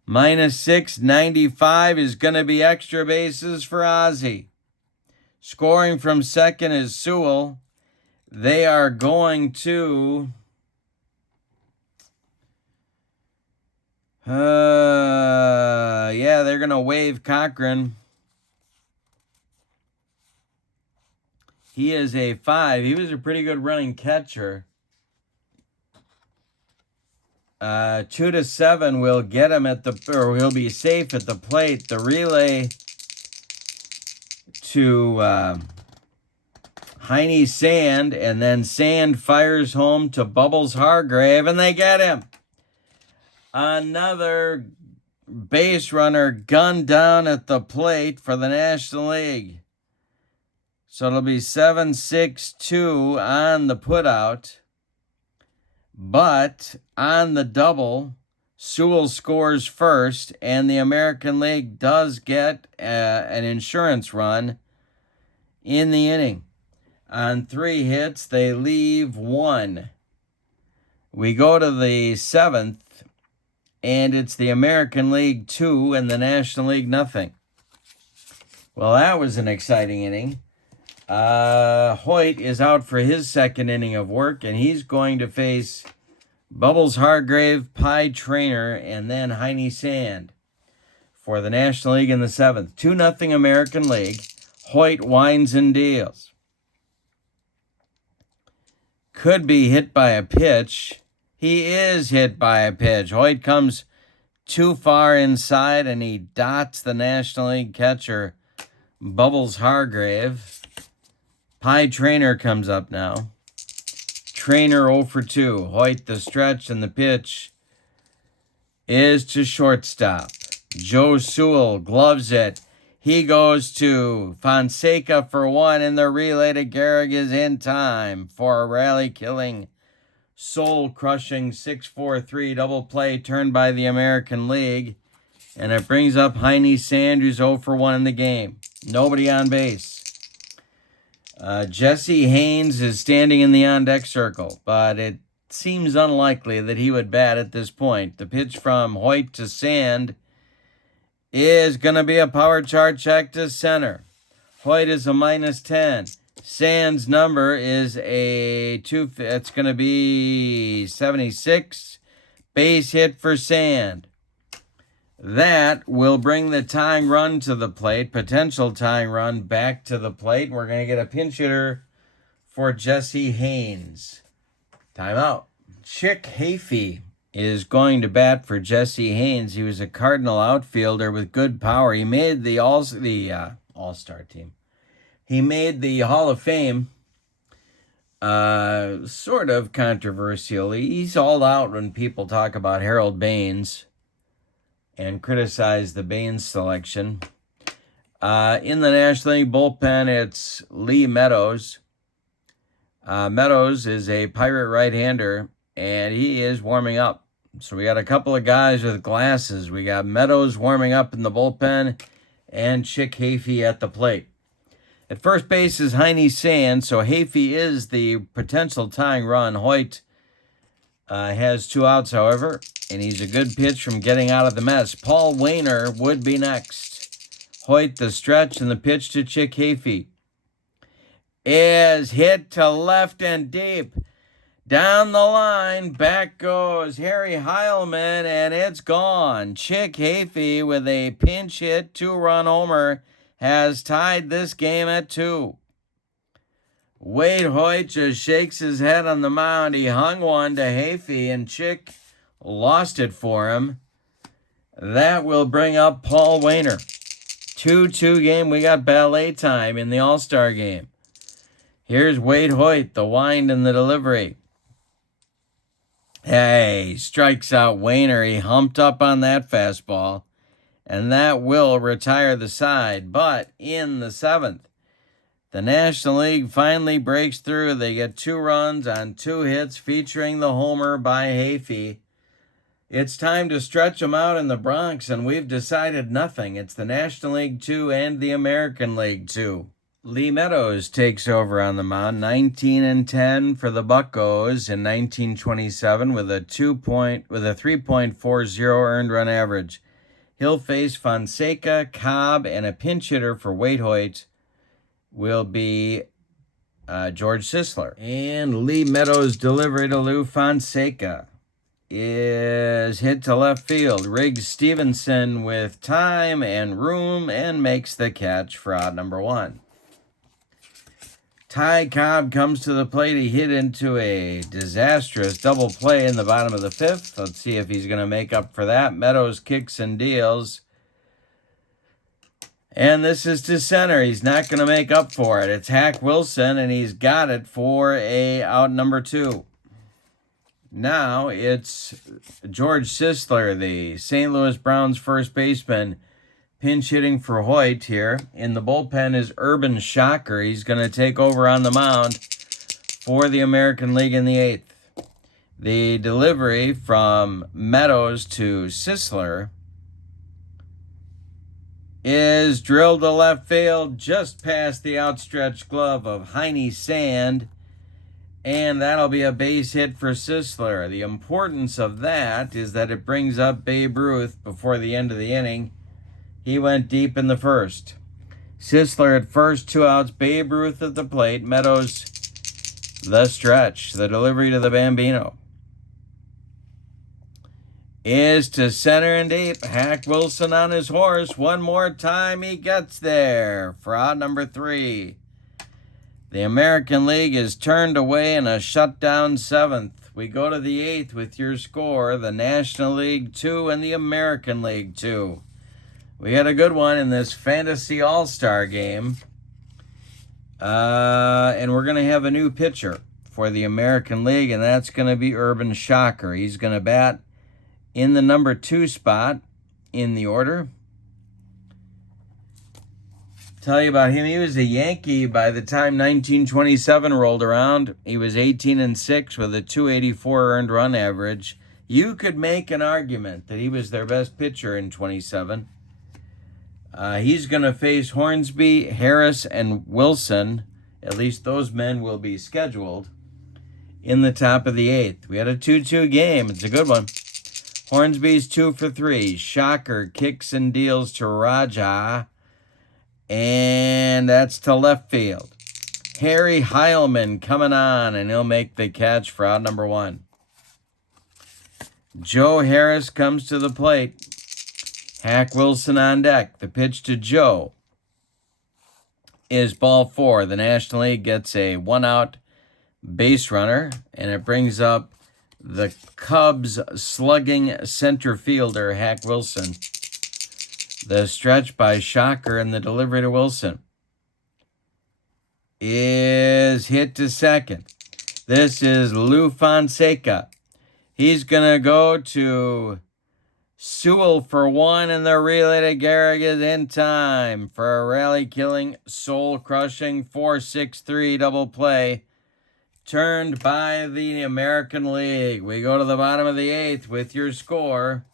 -6, 95 is going to be extra bases for Ozzie. Scoring from second is Sewell. They are going to... they're going to waive Cochran. He is a 5. He was a pretty good running catcher. 2-7 will get him or he'll be safe at the plate. The relay to Heine Sand, and then Sand fires home to Bubbles Hargrave, and they get him. Another base runner gunned down at the plate for the National League. So it'll be 7-6-2 on the putout. But on the double, Sewell scores first, and the American League does get an insurance run in the inning. On 3 hits, they leave 1. We go to the 7th, and it's the American League 2 and the National League nothing. Well, that was an exciting inning. Hoyt is out for his second inning of work, and he's going to face Bubbles Hargrave, Pie Trainer, and then Heine Sand for the National League in the 7th. 2-0 American League. Hoyt winds and deals. Could be hit by a pitch. He is hit by a pitch. Hoyt comes too far inside, and he dots the National League catcher, Bubbles Hargrave. Pie Trainer comes up now. Trainer 0 for 2. Hoyt the stretch, and the pitch is to shortstop. Joe Sewell gloves it. He goes to Fonseca for 1, and the relay to Gehrig is in time for a rally-killing, soul-crushing 6-4-3 double play turned by the American League. And it brings up Heine Sand, who's 0 for 1 in the game. Nobody on base. Jesse Haynes is standing in the on-deck circle, but it seems unlikely that he would bat at this point. The pitch from Hoyt to Sand is going to be a power chart check to center. Hoyt is a -10. Sand's number is a 2. It's going to be 76. Base hit for Sand. That will bring the tying run to the plate, potential tying run back to the plate. We're going to get a pinch hitter for Jesse Haynes. Timeout. Chick Hafey is going to bat for Jesse Haynes. He was a Cardinal outfielder with good power. He made the All-Star team. He made the Hall of Fame. Sort of controversially. He's all out when people talk about Harold Baines and criticize the Baines selection. In the National League bullpen, it's Lee Meadows. Meadows is a Pirate right-hander, and he is warming up. So we got a couple of guys with glasses. We got Meadows warming up in the bullpen and Chick Hafey at the plate. At first base is Heine Sand, so Hafey is the potential tying run. Hoyt has 2 outs, however, and he's a good pitch from getting out of the mess. Paul Wainer would be next. Hoyt the stretch, and the pitch to Chick Hafey is hit to left and deep. Down the line, back goes Harry Heilman, and it's gone. Chick Hafey with a pinch hit 2-run homer has tied this game at 2. Wade Hoyt just shakes his head on the mound. He hung one to Hafey, and Chick lost it for him. That will bring up Paul Wainer. 2-2 game. We got ballet time in the All-Star game. Here's Wade Hoyt, the wind and the delivery. Hey, strikes out Wainer. He humped up on that fastball, and that will retire the side. But in the 7th, the National League finally breaks through. They get 2 runs on 2 hits featuring the homer by Hafey. It's time to stretch them out in the Bronx, and we've decided nothing. It's the National League 2 and the American League 2. Lee Meadows takes over on the mound, 19-10 for the Buccos in 1927 with a 3.40 earned run average. He'll face Fonseca, Cobb, and a pinch hitter for Wade Hoyt will be George Sisler. And Lee Meadows' delivery to Lou Fonseca is hit to left field. Riggs Stevenson with time and room and makes the catch for out number 1. Ty Cobb comes to the plate. He hit into a disastrous double play in the bottom of the fifth. Let's see if he's going to make up for that. Meadows kicks and deals. And this is to center. He's not going to make up for it. It's Hack Wilson, and he's got it for a out number 2. Now it's George Sisler, the St. Louis Browns first baseman, pinch hitting for Hoyt here. In the bullpen is Urban Shocker. He's going to take over on the mound for the American League in the 8th. The delivery from Meadows to Sisler is drilled to left field just past the outstretched glove of Heine Sand, and that'll be a base hit for Sisler. The importance of that is that it brings up Babe Ruth before the end of the inning. He went deep in the first. Sisler at first, 2 outs, Babe Ruth at the plate, Meadows the stretch. The delivery to the Bambino is to center and deep. Hack Wilson on his horse. One more time, he gets there for out number 3. The American League is turned away in a shutdown 7th. We go to the 8th with your score, the National League 2 and the American League 2. We had a good one in this Fantasy All-Star game. And we're going to have a new pitcher for the American League, and that's going to be Urban Shocker. He's going to bat in the number 2 spot in the order. Tell you about him. He was a Yankee by the time 1927 rolled around. He was 18-6 with a .284 earned run average. You could make an argument that he was their best pitcher in 27. He's going to face Hornsby, Harris, and Wilson. At least those men will be scheduled in the top of the 8th. We had a 2-2 game. It's a good one. Hornsby's 2 for 3. Shocker kicks and deals to Raja. And that's to left field. Harry Heilman coming on, and he'll make the catch for out number 1. Joe Harris comes to the plate. Hack Wilson on deck. The pitch to Joe is ball 4. The National League gets a 1-out base runner, and it brings up the Cubs slugging center fielder, Hack Wilson. The stretch by Shocker and the delivery to Wilson is hit to second. This is Lou Fonseca. He's going to go to Sewell for 1, and the relay to Gehrig is in time for a rally-killing, soul-crushing 4-6-3 double play turned by the American League. We go to the bottom of the 8th with your score,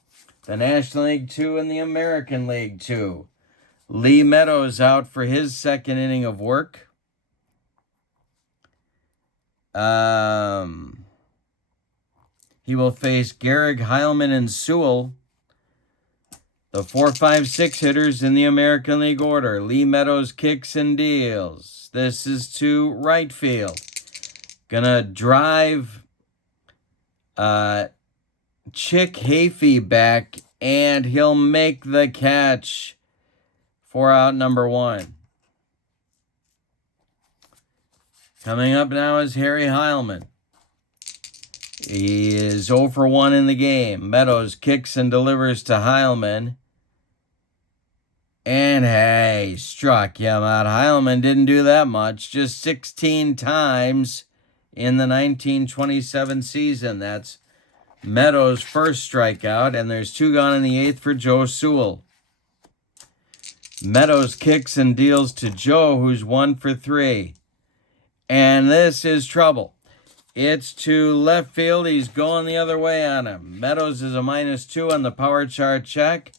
the National League 2 and the American League 2. Lee Meadows out for his second inning of work. He will face Gehrig, Heilman, and Sewell, the 4, 5, 6 hitters in the American League order. Lee Meadows kicks and deals. This is to right field. Gonna drive Chick Hafey back, and he'll make the catch for out number 1. Coming up now is Harry Heilman. He is 0 for 1 in the game. Meadows kicks and delivers to Heilman. And hey, struck him out. Heilman didn't do that much, just 16 times in the 1927 season. That's Meadows' first strikeout, and there's 2 gone in the 8th for Joe Sewell. Meadows kicks and deals to Joe, who's 1 for 3. And this is trouble. It's to left field. He's going the other way on him. Meadows is a -2 on the power chart check.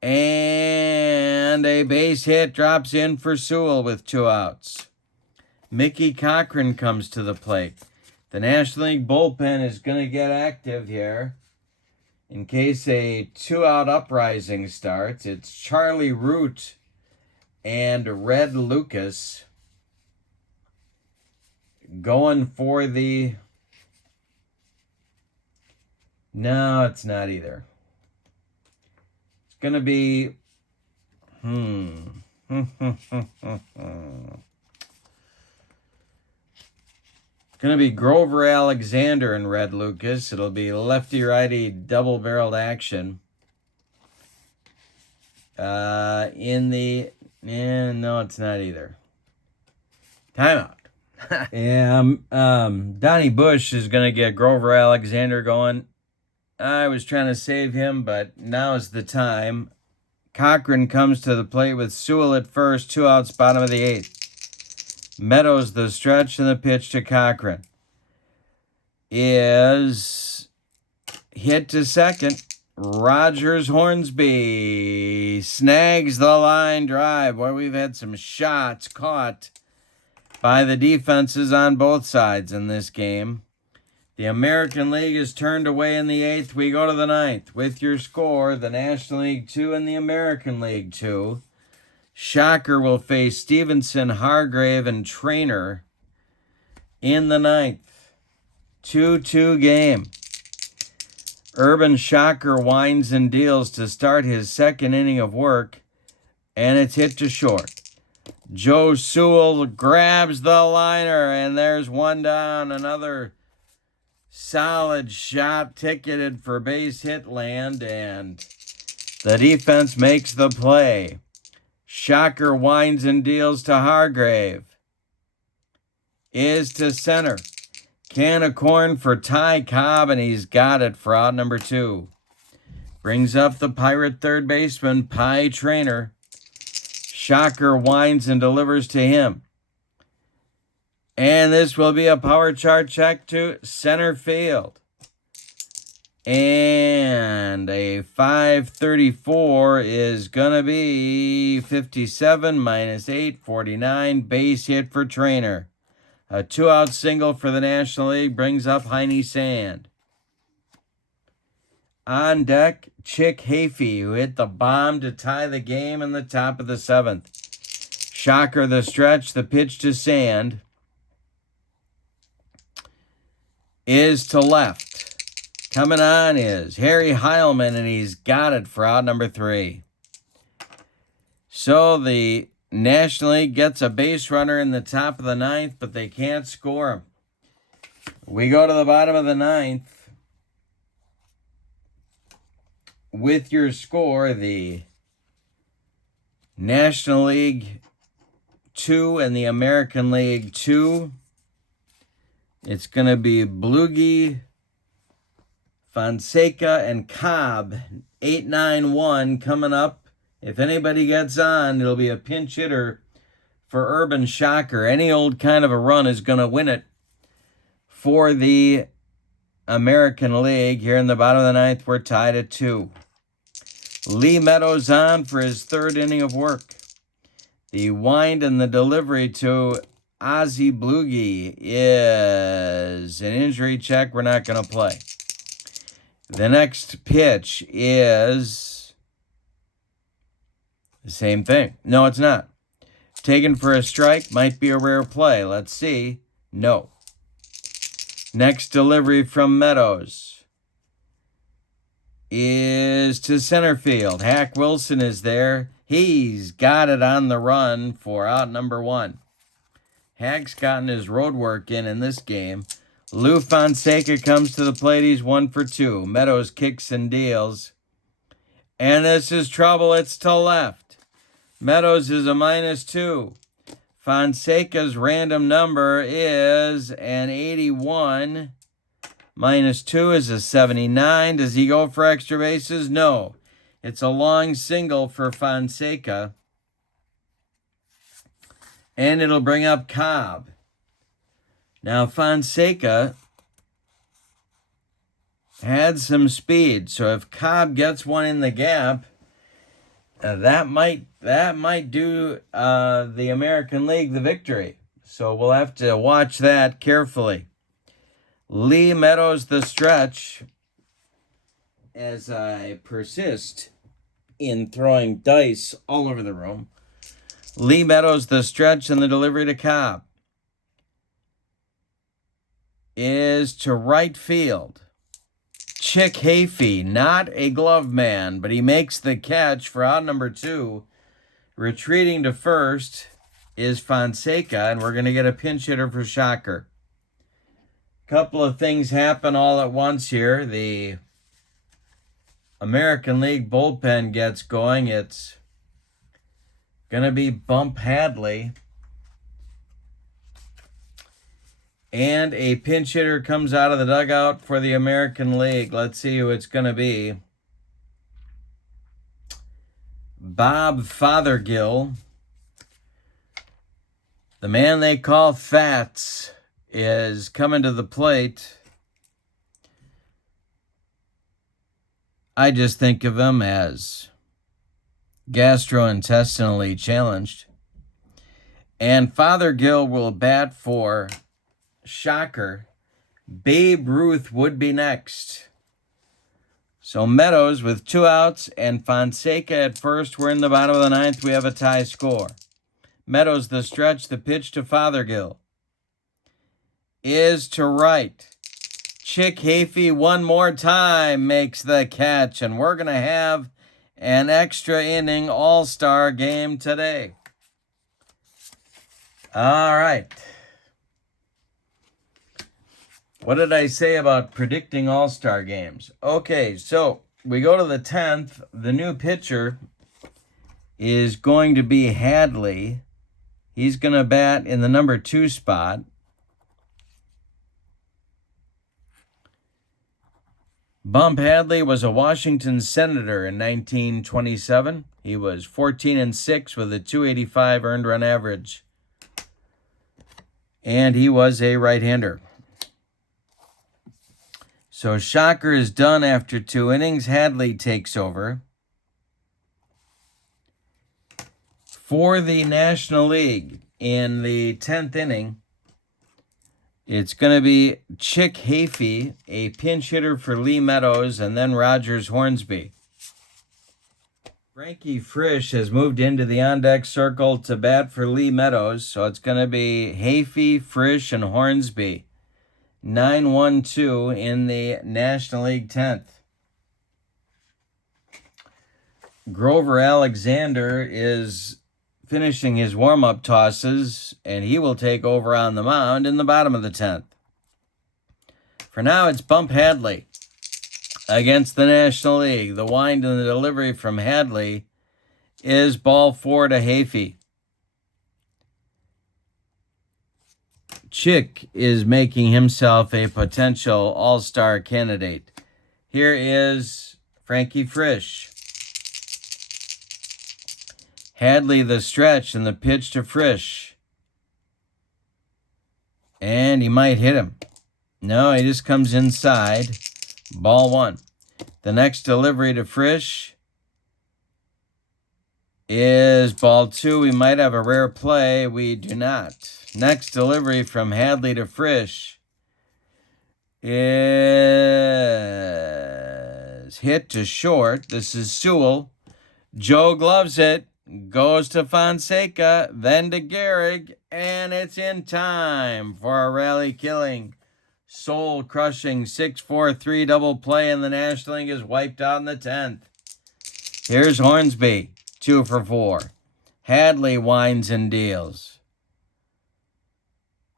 And a base hit drops in for Sewell with 2 outs. Mickey Cochran comes to the plate. The National League bullpen is going to get active here in case a 2-out uprising starts. It's Charlie Root and Red Lucas going for the... No, it's not either. It's going to be... Going to be Grover Alexander and Red Lucas. It'll be lefty-righty double-barreled action. No, it's not either. Timeout. Donnie Bush is going to get Grover Alexander going. I was trying to save him, but now's the time. Cochran comes to the plate with Sewell at first, 2 outs, bottom of the 8th. Meadows, the stretch, and the pitch to Cochran is hit to second. Rogers Hornsby snags the line drive. Boy, we've had some shots caught by the defenses on both sides in this game. The American League is turned away in the 8th. We go to the 9th. With your score, the National League 2 and the American League 2. Shocker will face Stevenson, Hargrave, and Trainer in the 9th. 2-2 game. Urban Shocker winds and deals to start his second inning of work, and it's hit to short. Joe Sewell grabs the liner, and there's one down. Another solid shot ticketed for base hit land, and the defense makes the play. Shocker winds and deals to Hargrave. Is to center. Can of corn for Ty Cobb, and he's got it for out number 2. Brings up the Pirate third baseman, Pie Trainer. Shocker winds and delivers to him. And this will be a power chart check to center field. And a 534 is going to be 57 minus 8, 49. Base hit for Trainer. A 2-out single for the National League brings up Heine Sand. On deck, Chick Hafey, who hit the bomb to tie the game in the top of the 7th. Shocker the stretch, the pitch to Sand is to left. Coming on is Harry Heilman, and he's got it for out number 3. So the National League gets a base runner in the top of the 9th, but they can't score him. We go to the bottom of the 9th. With your score, the National League 2 and the American League 2. It's going to be Blugie, Fonseca, and Cobb. 8-9-1 coming up. If anybody gets on, it'll be a pinch hitter for Urban Shocker. Any old kind of a run is going to win it for the American League. Here in the bottom of the 9th, we're tied at 2. Lee Meadows on for his 3rd inning of work. The wind and the delivery to Ozzie Blugie is an injury check. We're not going to play. The next pitch is the same thing. No, it's not. Taken for a strike. Might be a rare play. Let's see. No. Next delivery from Meadows is to center field. Hack Wilson is there. He's got it on the run for out number 1. Hack's gotten his road work in this game. Lou Fonseca comes to the plate. He's 1 for 2. Meadows kicks and deals. And this is trouble. It's to left. Meadows is a -2. Fonseca's random number is an 81. -2 is a 79. Does he go for extra bases? No. It's a long single for Fonseca. And it'll bring up Cobb. Now, Fonseca had some speed. So if Cobb gets one in the gap, that might do the American League the victory. So we'll have to watch that carefully. Lee Meadows the stretch, as I persist in throwing dice all over the room. Lee Meadows the stretch and the delivery to Cobb is to right field. Chick Hafey, not a glove man, but he makes the catch for out number 2. Retreating to first is Fonseca, and we're going to get a pinch hitter for Shocker. couple of things happen all at once here. The American League bullpen gets going. It's going to be Bump Hadley. And a pinch hitter comes out of the dugout for the American League. Let's see who it's going to be. Bob Fothergill, the man they call Fats, is coming to the plate. I just think of him as gastrointestinally challenged. And Fothergill will bat for, shocker, Babe Ruth would be next. So Meadows with 2 outs and Fonseca at first. We're in the bottom of the 9th. We have a tie score. Meadows the stretch, the pitch to Fothergill is to right. Chick Hafey one more time makes the catch, and we're going to have an extra inning all-star game today. All right. What did I say about predicting all-star games? Okay, so we go to the 10th. The new pitcher is going to be Hadley. He's going to bat in the number 2 spot. Bump Hadley was a Washington Senator in 1927. He was 14-6 with a .285 earned run average. And he was a right-hander. So shocker is done after 2 innings. Hadley takes over. For the National League in the 10th inning, it's going to be Chick Hafey, a pinch hitter for Lee Meadows, and then Rogers Hornsby. Frankie Frisch has moved into the on-deck circle to bat for Lee Meadows, so it's going to be Hafey, Frisch, and Hornsby. 9-1-2 in the National League 10th. Grover Alexander is finishing his warm-up tosses, and he will take over on the mound in the bottom of the 10th. For now, it's Bump Hadley against the National League. The wind and the delivery from Hadley is ball 4 to Hafey. Chick is making himself a potential all-star candidate. Here is Frankie Frisch. Hadley the stretch and the pitch to Frisch. And he might hit him. No, he just comes inside. Ball 1. The next delivery to Frisch is ball 2. We might have a rare play. We do not. Next delivery from Hadley to Frisch is hit to short. This is Sewell. Joe gloves it. Goes to Fonseca, then to Gehrig, and it's in time for a rally-killing, soul-crushing 6-4-3 double play, and the National League is wiped out in the 10th. Here's Hornsby, 2 for 4. Hadley winds and deals.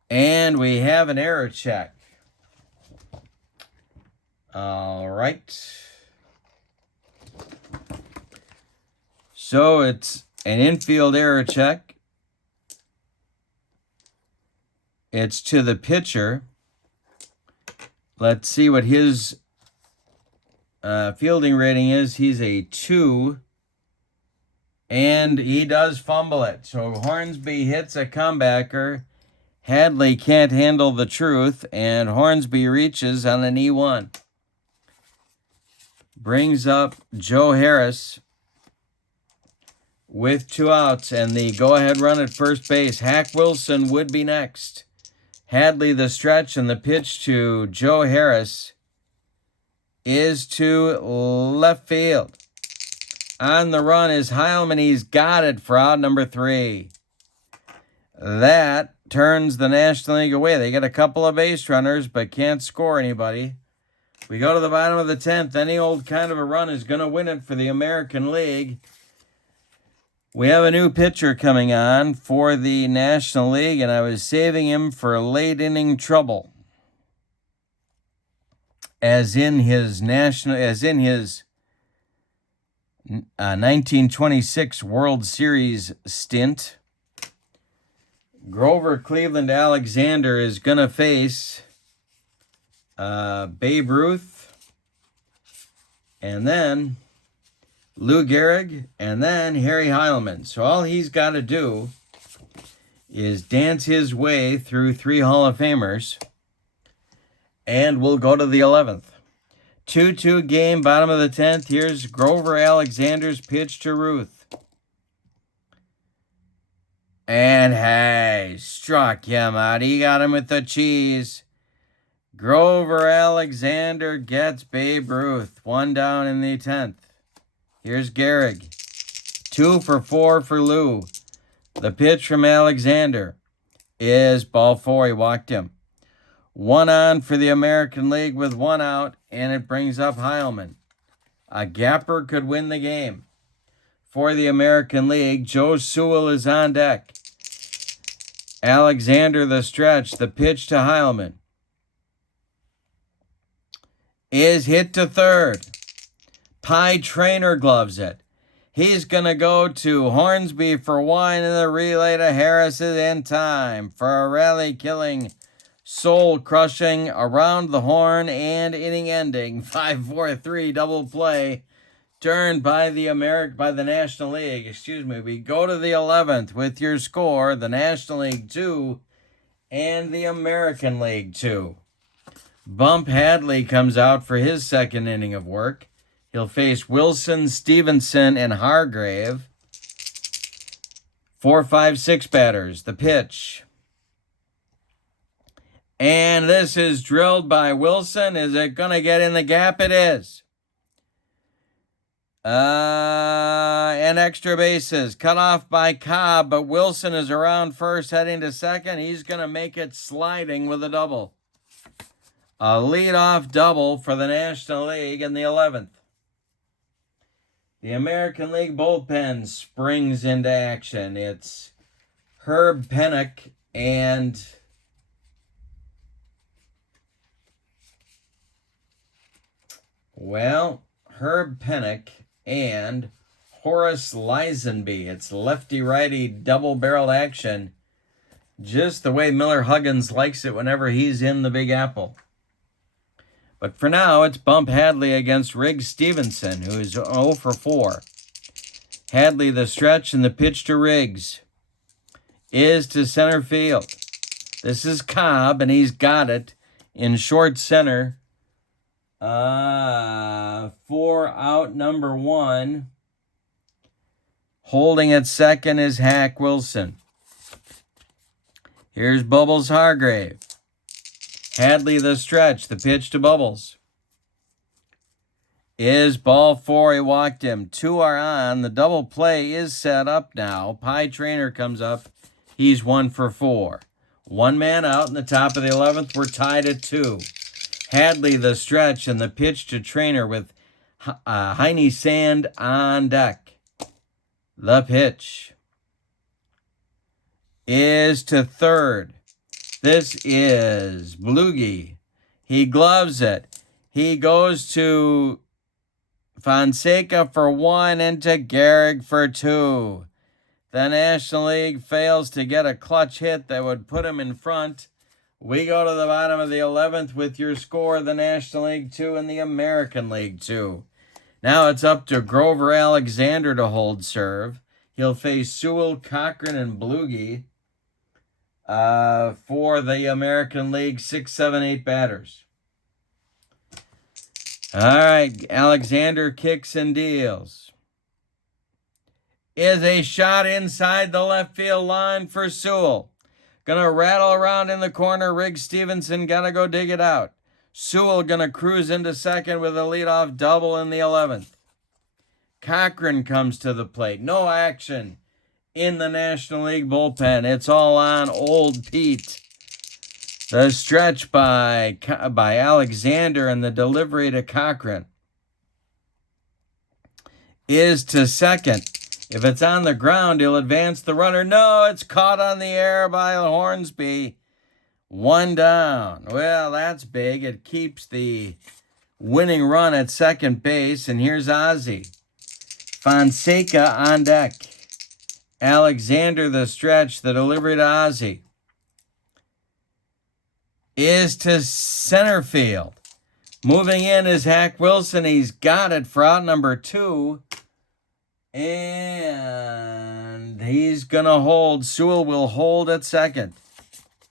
And we have an error check. All right. So it's an infield error check. It's to the pitcher. Let's see what his fielding rating is. He's a 2. And he does fumble it. So Hornsby hits a comebacker. Hadley can't handle the truth, and Hornsby reaches on an E1. Brings up Joe Harris with 2 outs, and the go-ahead run at first base. Hack Wilson would be next. Hadley the stretch, and the pitch to Joe Harris is to left field. On the run is Heilman. He's got it for out number 3. That turns the National League away. They get a couple of base runners, but can't score anybody. We go to the bottom of the 10th. Any old kind of a run is going to win it for the American League. We have a new pitcher coming on for the National League, and I was saving him for late inning trouble. as in his 1926 World Series stint. Grover Cleveland Alexander is going to face Babe Ruth, and then Lou Gehrig, and then Harry Heilmann. So all he's got to do is dance his way through 3 Hall of Famers, and we'll go to the 11th. 2-2 game, bottom of the 10th. Here's Grover Alexander's pitch to Ruth. And hey, struck him out. He got him with the cheese. Grover Alexander gets Babe Ruth. 1 down in the 10th. Here's Gehrig. 2 for 4 for Lou. The pitch from Alexander is ball 4. He walked him. 1 on for the American League with 1 out, and it brings up Heilmann. A gapper could win the game. For the American League, Joe Sewell is on deck. Alexander the stretch. The pitch to Heilmann is hit to third. Pie Traynor gloves it. He's going to go to Hornsby for 1, and the relay to Harris is in time for a rally-killing, soul-crushing, around the horn and inning-ending 5-4-3 double play turned by the National League. We go to the 11th with your score, the National League 2 and the American League 2. Bump Hadley comes out for his second inning of work. He'll face Wilson, Stevenson, and Hargrave. 4, 5, 6 batters. The pitch. And this is drilled by Wilson. Is it going to get in the gap? It is. And extra bases. Cut off by Cobb, but Wilson is around first, heading to second. He's going to make it sliding with a double. A leadoff double for the National League in the 11th. The American League bullpen springs into action. It's Herb Pennock and Herb Pennock and Horace Lisenby. It's lefty-righty double-barreled action, just the way Miller Huggins likes it whenever he's in the Big Apple. But for now, it's Bump Hadley against Riggs Stevenson, who is 0 for 4. Hadley the stretch, and the pitch to Riggs is to center field. This is Cobb, and he's got it in short center for out number 1. Holding at second is Hack Wilson. Here's Bubbles Hargrave. Hadley the stretch. The pitch to Bubbles is ball 4. He walked him. 2 are on. The double play is set up now. Pie Traynor comes up. He's 1 for 4. 1 man out in the top of the 11th. We're tied at 2. Hadley the stretch, and the pitch to Traynor with Heine Sand on deck. The pitch is to third. This is Blugie. He gloves it. He goes to Fonseca for 1 and to Gehrig for 2. The National League fails to get a clutch hit that would put him in front. We go to the bottom of the 11th with your score, the National League 2 and the American League 2. Now it's up to Grover Alexander to hold serve. He'll face Sewell, Cochran, and Blugie for the American League 6, 7, 8 batters. All right, Alexander kicks and deals. Is a shot inside the left field line for Sewell. Gonna rattle around in the corner. Riggs Stevenson gotta go dig it out. Sewell gonna cruise into second with a leadoff double in the 11th. Cochran comes to the plate. No action in the National League bullpen. It's all on old Pete. The stretch by Alexander and the delivery to Cochran is to second. If it's on the ground, he'll advance the runner. No, it's caught on the air by Hornsby. 1 down. Well, that's big. It keeps the winning run at second base. And here's Ozzie. Fonseca on deck. Alexander, the stretch, the delivery to Ozzie is to center field. Moving in is Hack Wilson. He's got it for out number 2. And he's going to hold. Sewell will hold at second.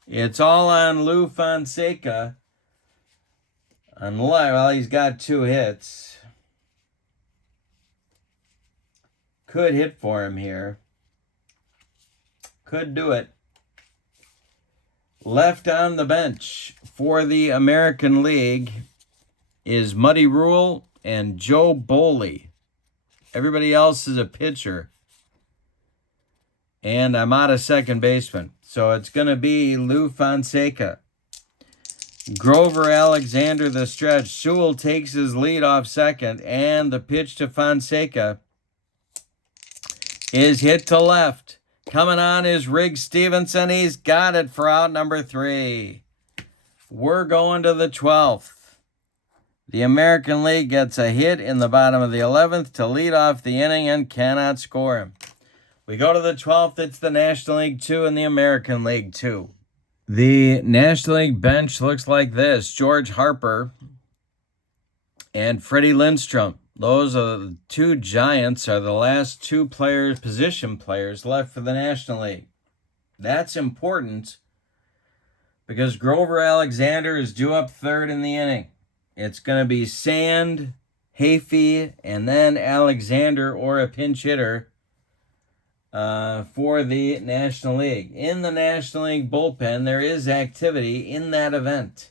It's all on Lou Fonseca. Well, he's got 2 hits. Could hit for him here. Could do it. Left on the bench for the American League is Muddy Rule and Joe Boley. Everybody else is a pitcher. And I'm out of second baseman. So it's going to be Lou Fonseca. Grover Alexander, the stretch. Sewell takes his lead off second. And the pitch to Fonseca is hit to left. Coming on is Riggs Stevenson. He's got it for out number 3. We're going to the 12th. The American League gets a hit in the bottom of the 11th to lead off the inning and cannot score him. We go to the 12th. It's the National League 2 and the American League 2. The National League bench looks like this. George Harper and Freddie Lindstrom. Those are the 2 Giants, are the last 2 position players left for the National League. That's important because Grover Alexander is due up 3rd in the inning. It's going to be Sand, Hafey, and then Alexander or a pinch hitter for the National League. In the National League bullpen, there is activity in that event.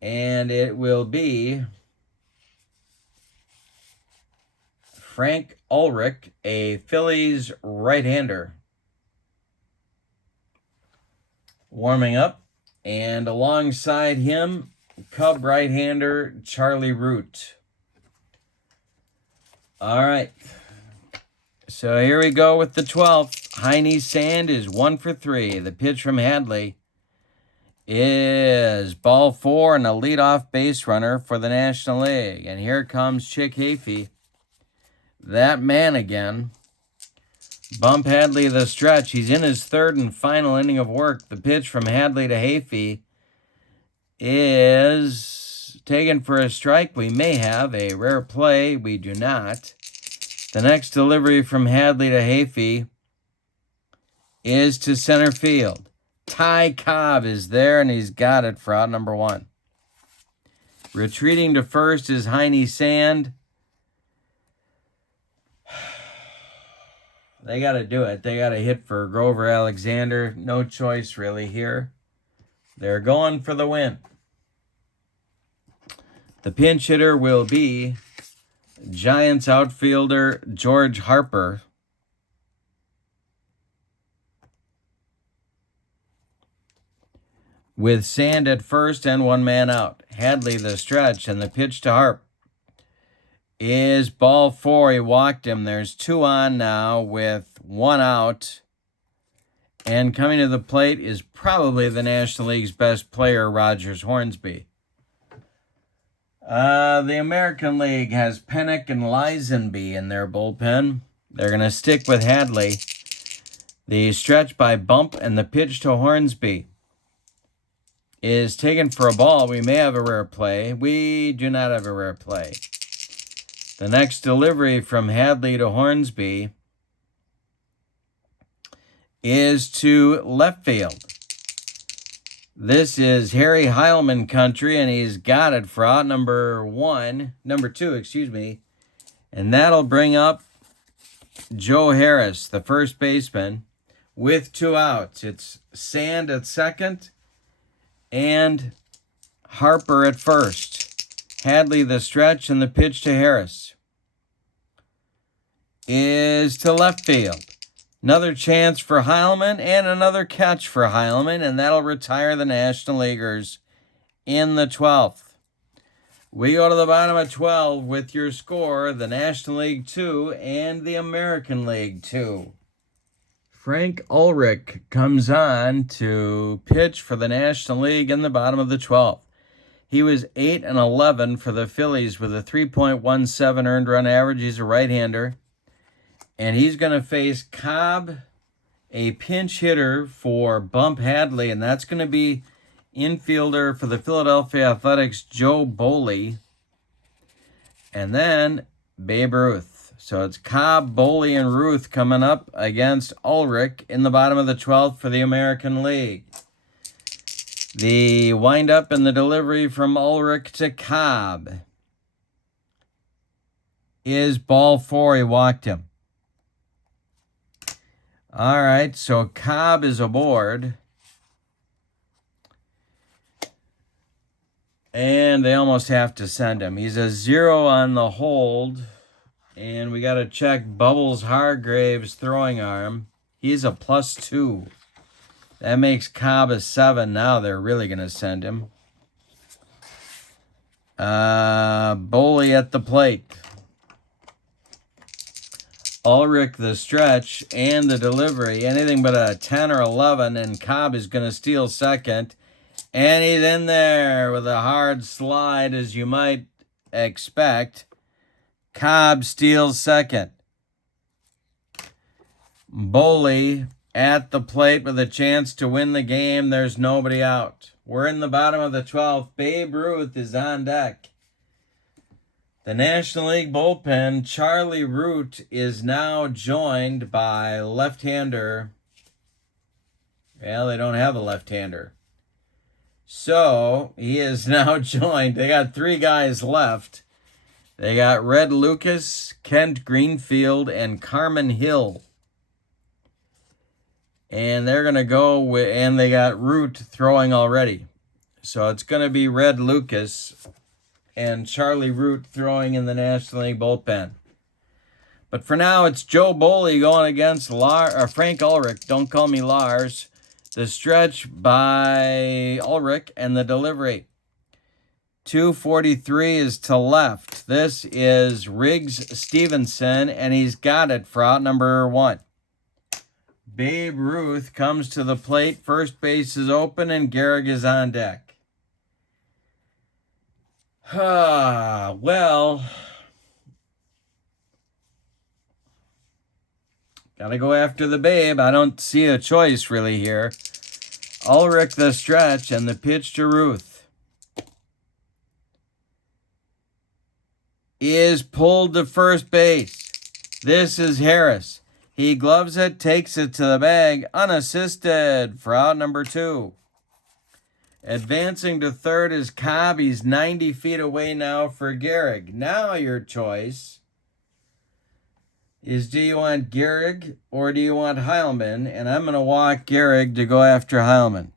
And it will be Frank Ulrich, a Phillies right-hander, warming up. And alongside him, Cub right-hander Charlie Root. All right. So here we go with the 12th. Heine Sand is 1 for 3. The pitch from Hadley is ball 4 and a leadoff base runner for the National League. And here comes Chick Hafey. That man again. Bump Hadley the stretch. He's in his 3rd and final inning of work. The pitch from Hadley to Hafey is taken for a strike. We may have a rare play. We do not. The next delivery from Hadley to Hafey is to center field. Ty Cobb is there, and he's got it for out number 1. Retreating to first is Heine Sand. They got to do it. They got to hit for Grover Alexander. No choice really here. They're going for the win. The pinch hitter will be Giants outfielder George Harper. With Sand at first and 1 man out. Hadley the stretch, and the pitch to Harp is ball 4. He walked him. There's 2 on now with 1 out. And coming to the plate is probably the National League's best player, Rogers Hornsby. The American League has Pennick and Lisenby in their bullpen. They're going to stick with Hadley. The stretch by Bump and the pitch to Hornsby is taken for a ball. We may have a rare play. We do not have a rare play. The next delivery from Hadley to Hornsby is to left field. This is Harry Heilman country, and he's got it for out number 2, and that'll bring up Joe Harris, the first baseman, with 2 outs. It's Sand at second and Harper at first. Hadley the stretch, and the pitch to Harris is to left field. Another chance for Heilman and another catch for Heilman, and that'll retire the National Leaguers in the 12th. We go to the bottom of 12 with your score, the National League 2 and the American League 2. Frank Ulrich comes on to pitch for the National League in the bottom of the 12th. He was 8-11 for the Phillies with a 3.17 earned run average. He's a right-hander. And he's going to face Cobb, a pinch hitter for Bump Hadley, and that's going to be infielder for the Philadelphia Athletics, Joe Boley. And then Babe Ruth. So it's Cobb, Boley, and Ruth coming up against Ulrich in the bottom of the 12th for the American League. The windup and the delivery from Ulrich to Cobb is ball 4. He walked him. All right, so Cobb is aboard. And they almost have to send him. He's a 0 on the hold. And we got to check Bubbles Hargrave's throwing arm. He's a +2. That makes Cobb a 7. Now they're really going to send him. Boley at the plate. Ulrich the stretch and the delivery. Anything but a 10 or 11. And Cobb is going to steal second. And he's in there with a hard slide, as you might expect. Cobb steals second. Boley at the plate with a chance to win the game. There's nobody out. We're in the bottom of the 12th. Babe Ruth is on deck. The National League bullpen, Charlie Root, is now joined by left-hander. Well, they don't have a left-hander. So, he is now joined. They got 3 guys left. They got Red Lucas, Kent Greenfield, and Carmen Hill. And they're going to go with, and they got Root throwing already. So, it's going to be Red Lucas and Charlie Root throwing in the National League bullpen. But for now, it's Joe Boley going against Frank Ulrich. Don't call me Lars. The stretch by Ulrich and the delivery. 243 is to left. This is Riggs Stevenson, and he's got it for out number 1. Babe Ruth comes to the plate. First base is open, and Gehrig is on deck. Well, gotta go after the Babe. I don't see a choice really here. Ulrich the stretch and the pitch to Ruth is pulled to first base. This is Harris. He gloves it, takes it to the bag, unassisted for out number 2. Advancing to third is Cobb. He's 90 feet away now for Gehrig. Now your choice is, do you want Gehrig or do you want Heilman? And I'm going to walk Gehrig to go after Heilman.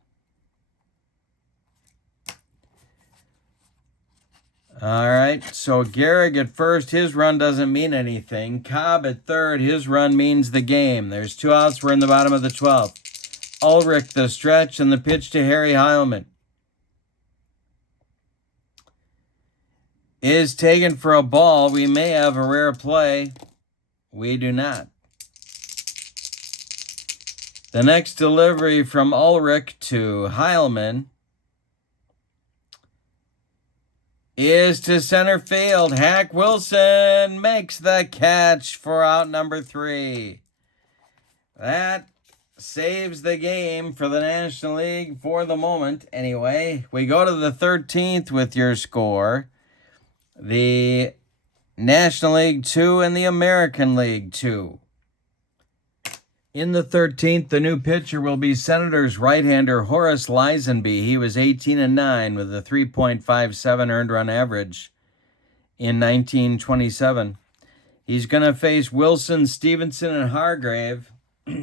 All right, so Gehrig at first, his run doesn't mean anything. Cobb at third, his run means the game. There's 2 outs. We're in the bottom of the 12th. Ulrich the stretch and the pitch to Harry Heilman is taken for a ball. We may have a rare play. We do not. The next delivery from Ulrich to Heilman is to center field. Hack Wilson makes the catch for out number 3. That saves the game for the National League for the moment. Anyway, we go to the 13th with your score. The National League 2 and the American League 2. In the 13th, the new pitcher will be Senators right-hander Horace Lisenby. He was 18-9 with a 3.57 earned run average in 1927. He's going to face Wilson, Stevenson, and Hargrave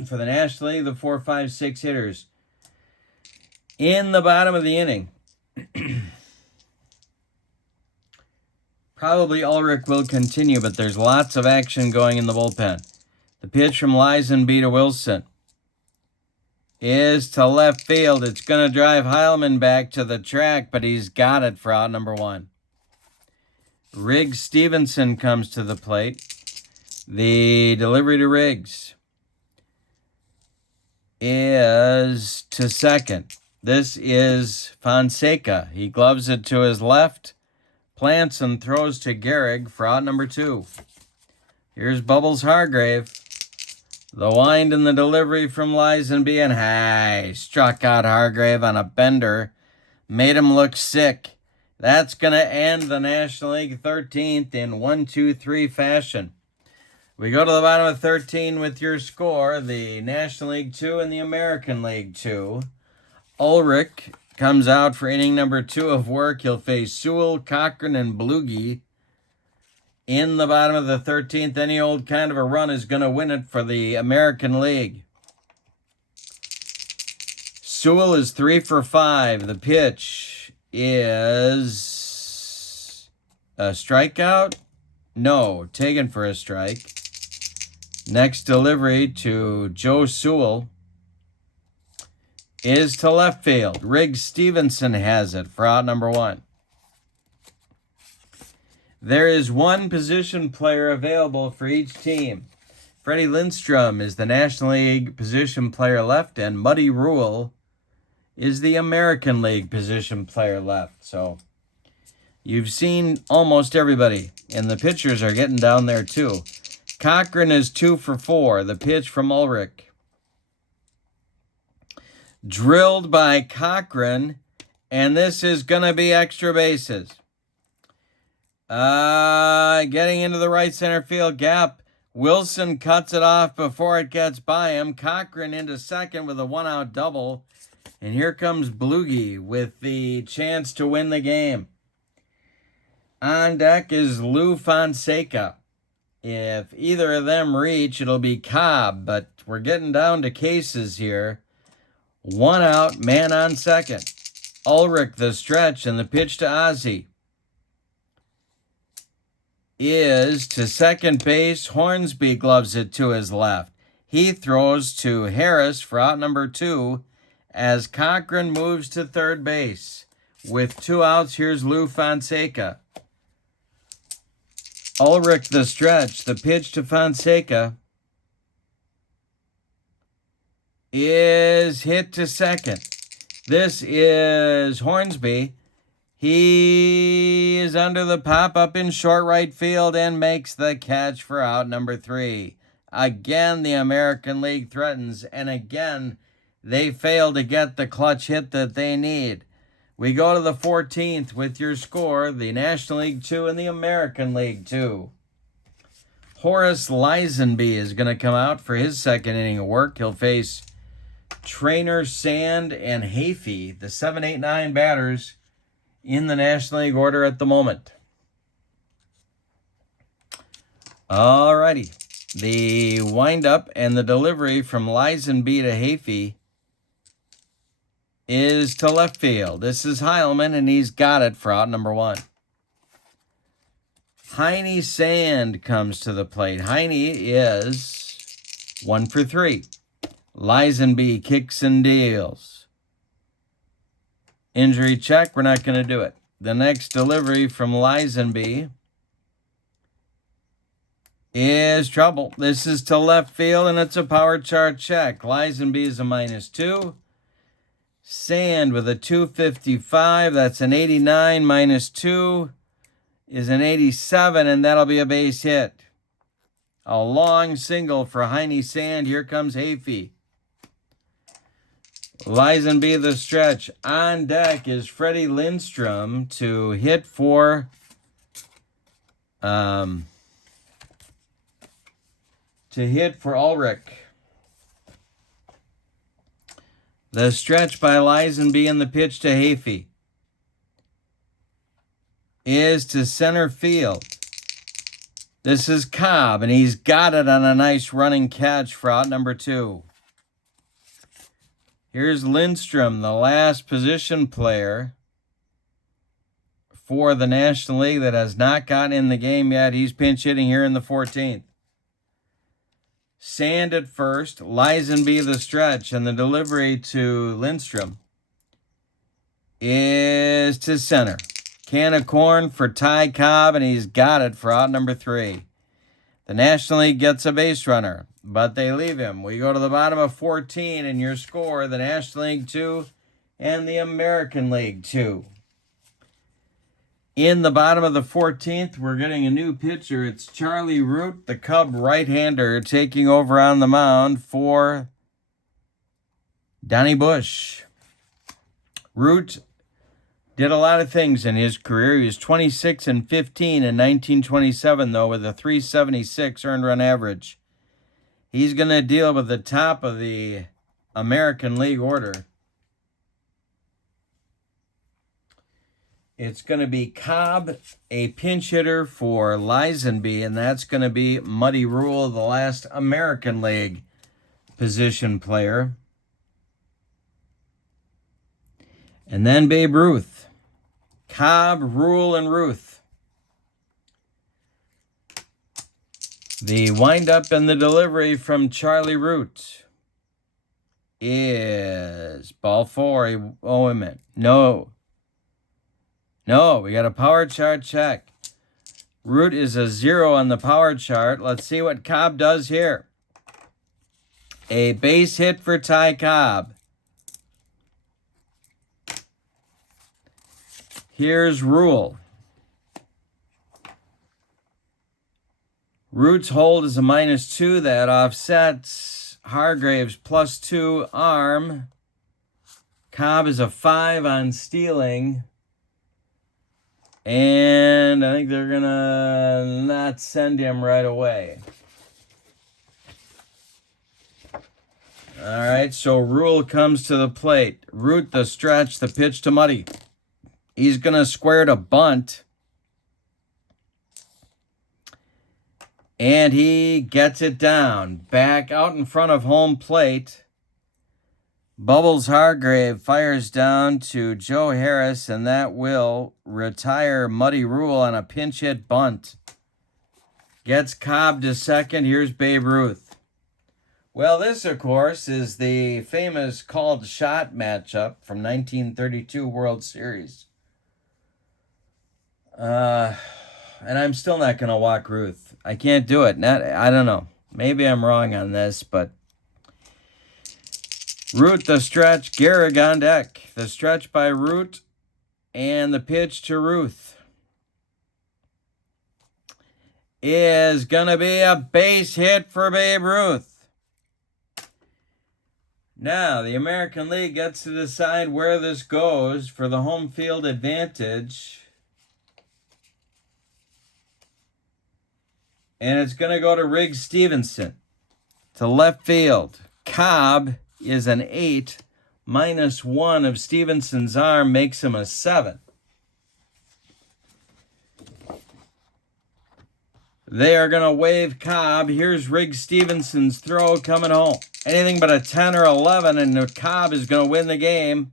for the National League, the 4, 5, 6 hitters. In the bottom of the inning, probably Ulrich will continue, but there's lots of action going in the bullpen. The pitch from Lisenby to Wilson is to left field. It's going to drive Heilman back to the track, but he's got it for out number 1. Riggs Stevenson comes to the plate. The delivery to Riggs is to second. This is Fonseca. He gloves it to his left, plants and throws to Gehrig for out number 2. Here's Bubbles Hargrave. The wind and the delivery from Lisenby, and hey, struck out Hargrave on a bender. Made him look sick. That's going to end the National League 13th in 1-2-3 fashion. We go to the bottom of 13 with your score, the National League 2 and the American League 2. Ulrich comes out for inning number 2 of work. He'll face Sewell, Cochran, and Blugie. In the bottom of the 13th, any old kind of a run is going to win it for the American League. Sewell is 3 for 5. The pitch is a strikeout? No, taken for a strike. Next delivery to Joe Sewell is to left field. Riggs Stevenson has it for out number 1. There is one position player available for each team. Freddie Lindstrom is the National League position player left, and Muddy Rule is the American League position player left. So you've seen almost everybody, and the pitchers are getting down there too. Cochran is 2 for 4. The pitch from Ulrich. Drilled by Cochran, and this is going to be extra bases. Getting into the right center field gap. Wilson cuts it off before it gets by him. Cochran into second with a 1-out double. And here comes Blugie with the chance to win the game. On deck is Lou Fonseca. If either of them reach, it'll be Cobb, but we're getting down to cases here. 1 out, man on second. Ulrich the stretch, and the pitch to Ozzie is to second base. Hornsby gloves it to his left. He throws to Harris for out number 2 as Cochran moves to third base. With 2 outs, here's Lou Fonseca. Ulrich the stretch. The pitch to Fonseca is hit to second. This is Hornsby. He is under the pop-up in short right field and makes the catch for out number 3. Again, the American League threatens, and again, they fail to get the clutch hit that they need. We go to the 14th with your score, the National League 2 and the American League 2. Horace Lisenby is going to come out for his second inning of work. He'll face Trainer, Sand, and Hafey, the 7, 8, 9 batters in the National League order at the moment. Alrighty. The windup and the delivery from Lisenby to Hafey is to left field. This is Heilman, and he's got it for out number 1. Heine Sand comes to the plate. Heine is 1 for 3. Lisenby kicks and deals. Injury check, we're not going to do it. The next delivery from Lisenby is trouble. This is to left field, and it's a power chart check. Lisenby is a -2. Sand with a 255. That's an 89. -2 is an 87, and that'll be a base hit. A long single for Heine Sand. Here comes Hafey. Lisenby the stretch. On deck is Freddie Lindstrom to hit for Ulrich. The stretch by Lisenby and the pitch to Hafey is to center field. This is Cobb, and he's got it on a nice running catch for out number 2. Here's Lindstrom, the last position player for the National League that has not gotten in the game yet. He's pinch hitting here in the 14th. Sand at first, Lisenby the stretch, and the delivery to Lindstrom is to center. Can of corn for Ty Cobb, and he's got it for out number 3. The National League gets a base runner, but they leave him. We go to the bottom of 14, and your score, the National League 2 and the American League 2. In the bottom of the 14th, we're getting a new pitcher. It's Charlie Root, the Cub right-hander, taking over on the mound for Donnie Bush. Root did a lot of things in his career. He was 26-15 in 1927, though, with a .376 earned run average. He's going to deal with the top of the American League order. It's going to be Cobb, a pinch hitter for Lisenby, and that's going to be Muddy Rule, the last American League position player. And then Babe Ruth. Cobb, Rule, and Ruth. The windup and the delivery from Charlie Root is ball 4. Oh, wait a minute. No, we got a power chart check. Root is a 0 on the power chart. Let's see what Cobb does here. A base hit for Ty Cobb. Here's Rule. Root's hold is a -2. That offsets Hargrave's +2 arm. Cobb is a 5 on stealing. And I think they're going to not send him right away. All right, so Rule comes to the plate. Root the stretch, the pitch to Muddy. He's going to square to bunt. And he gets it down. Back out in front of home plate. Bubbles Hargrave fires down to Joe Harris, and that will retire Muddy Rule on a pinch hit bunt. Gets Cobb to second. Here's Babe Ruth. Well, this, of course, is the famous called shot matchup from 1932 World Series. And I'm still not going to walk Ruth. I can't do it. I don't know. Maybe I'm wrong on this, but Root the stretch, Gehrig on deck. The stretch by Root and the pitch to Ruth is going to be a base hit for Babe Ruth. Now, the American League gets to decide where this goes for the home field advantage. And it's going to go to Riggs Stevenson to left field. Cobb is an 8. -1 of Stevenson's arm makes him a 7. They are going to wave Cobb. Here's Riggs Stevenson's throw coming home. Anything but a 10 or 11, and Cobb is going to win the game.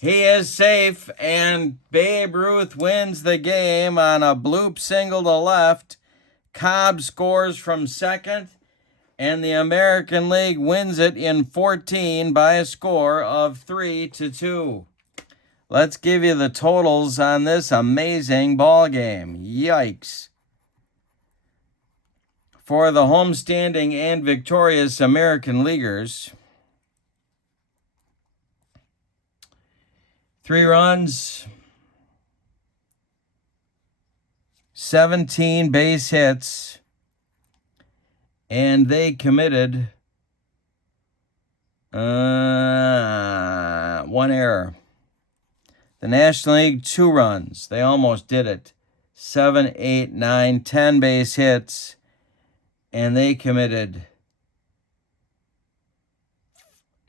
He is safe, and Babe Ruth wins the game on a bloop single to left. Cobb scores from second, and the American League wins it in 14 by a score of 3-2. Let's give you the totals on this amazing ball game. Yikes. For the homestanding and victorious American Leaguers, 3 runs, 17 base hits, and they committed 1 error. The National League, 2 runs. They almost did it. 7, 8, 9, 10 base hits, and they committed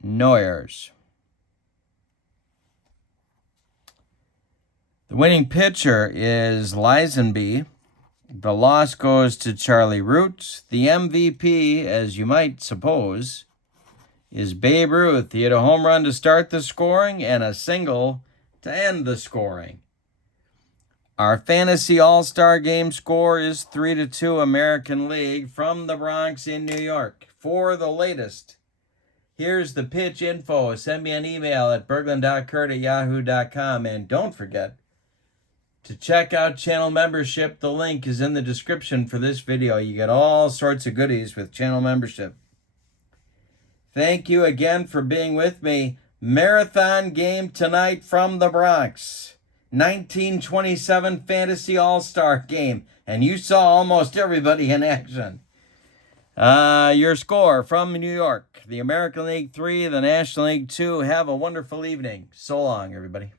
no errors. The winning pitcher is Lisenby. The loss goes to Charlie Root. The MVP, as you might suppose, is Babe Ruth. He had a home run to start the scoring and a single to end the scoring. Our fantasy all-star game score is 3-2 American League from the Bronx in New York. For the latest, here's the pitch info. Send me an email at berglund.kurt@yahoo.com. And don't forget to check out channel membership. The link is in the description for this video. You get all sorts of goodies with channel membership. Thank you again for being with me. Marathon game tonight from the Bronx. 1927 Fantasy All-Star game. And you saw almost everybody in action. Your score from New York. The American League 3, the National League 2. Have a wonderful evening. So long, everybody.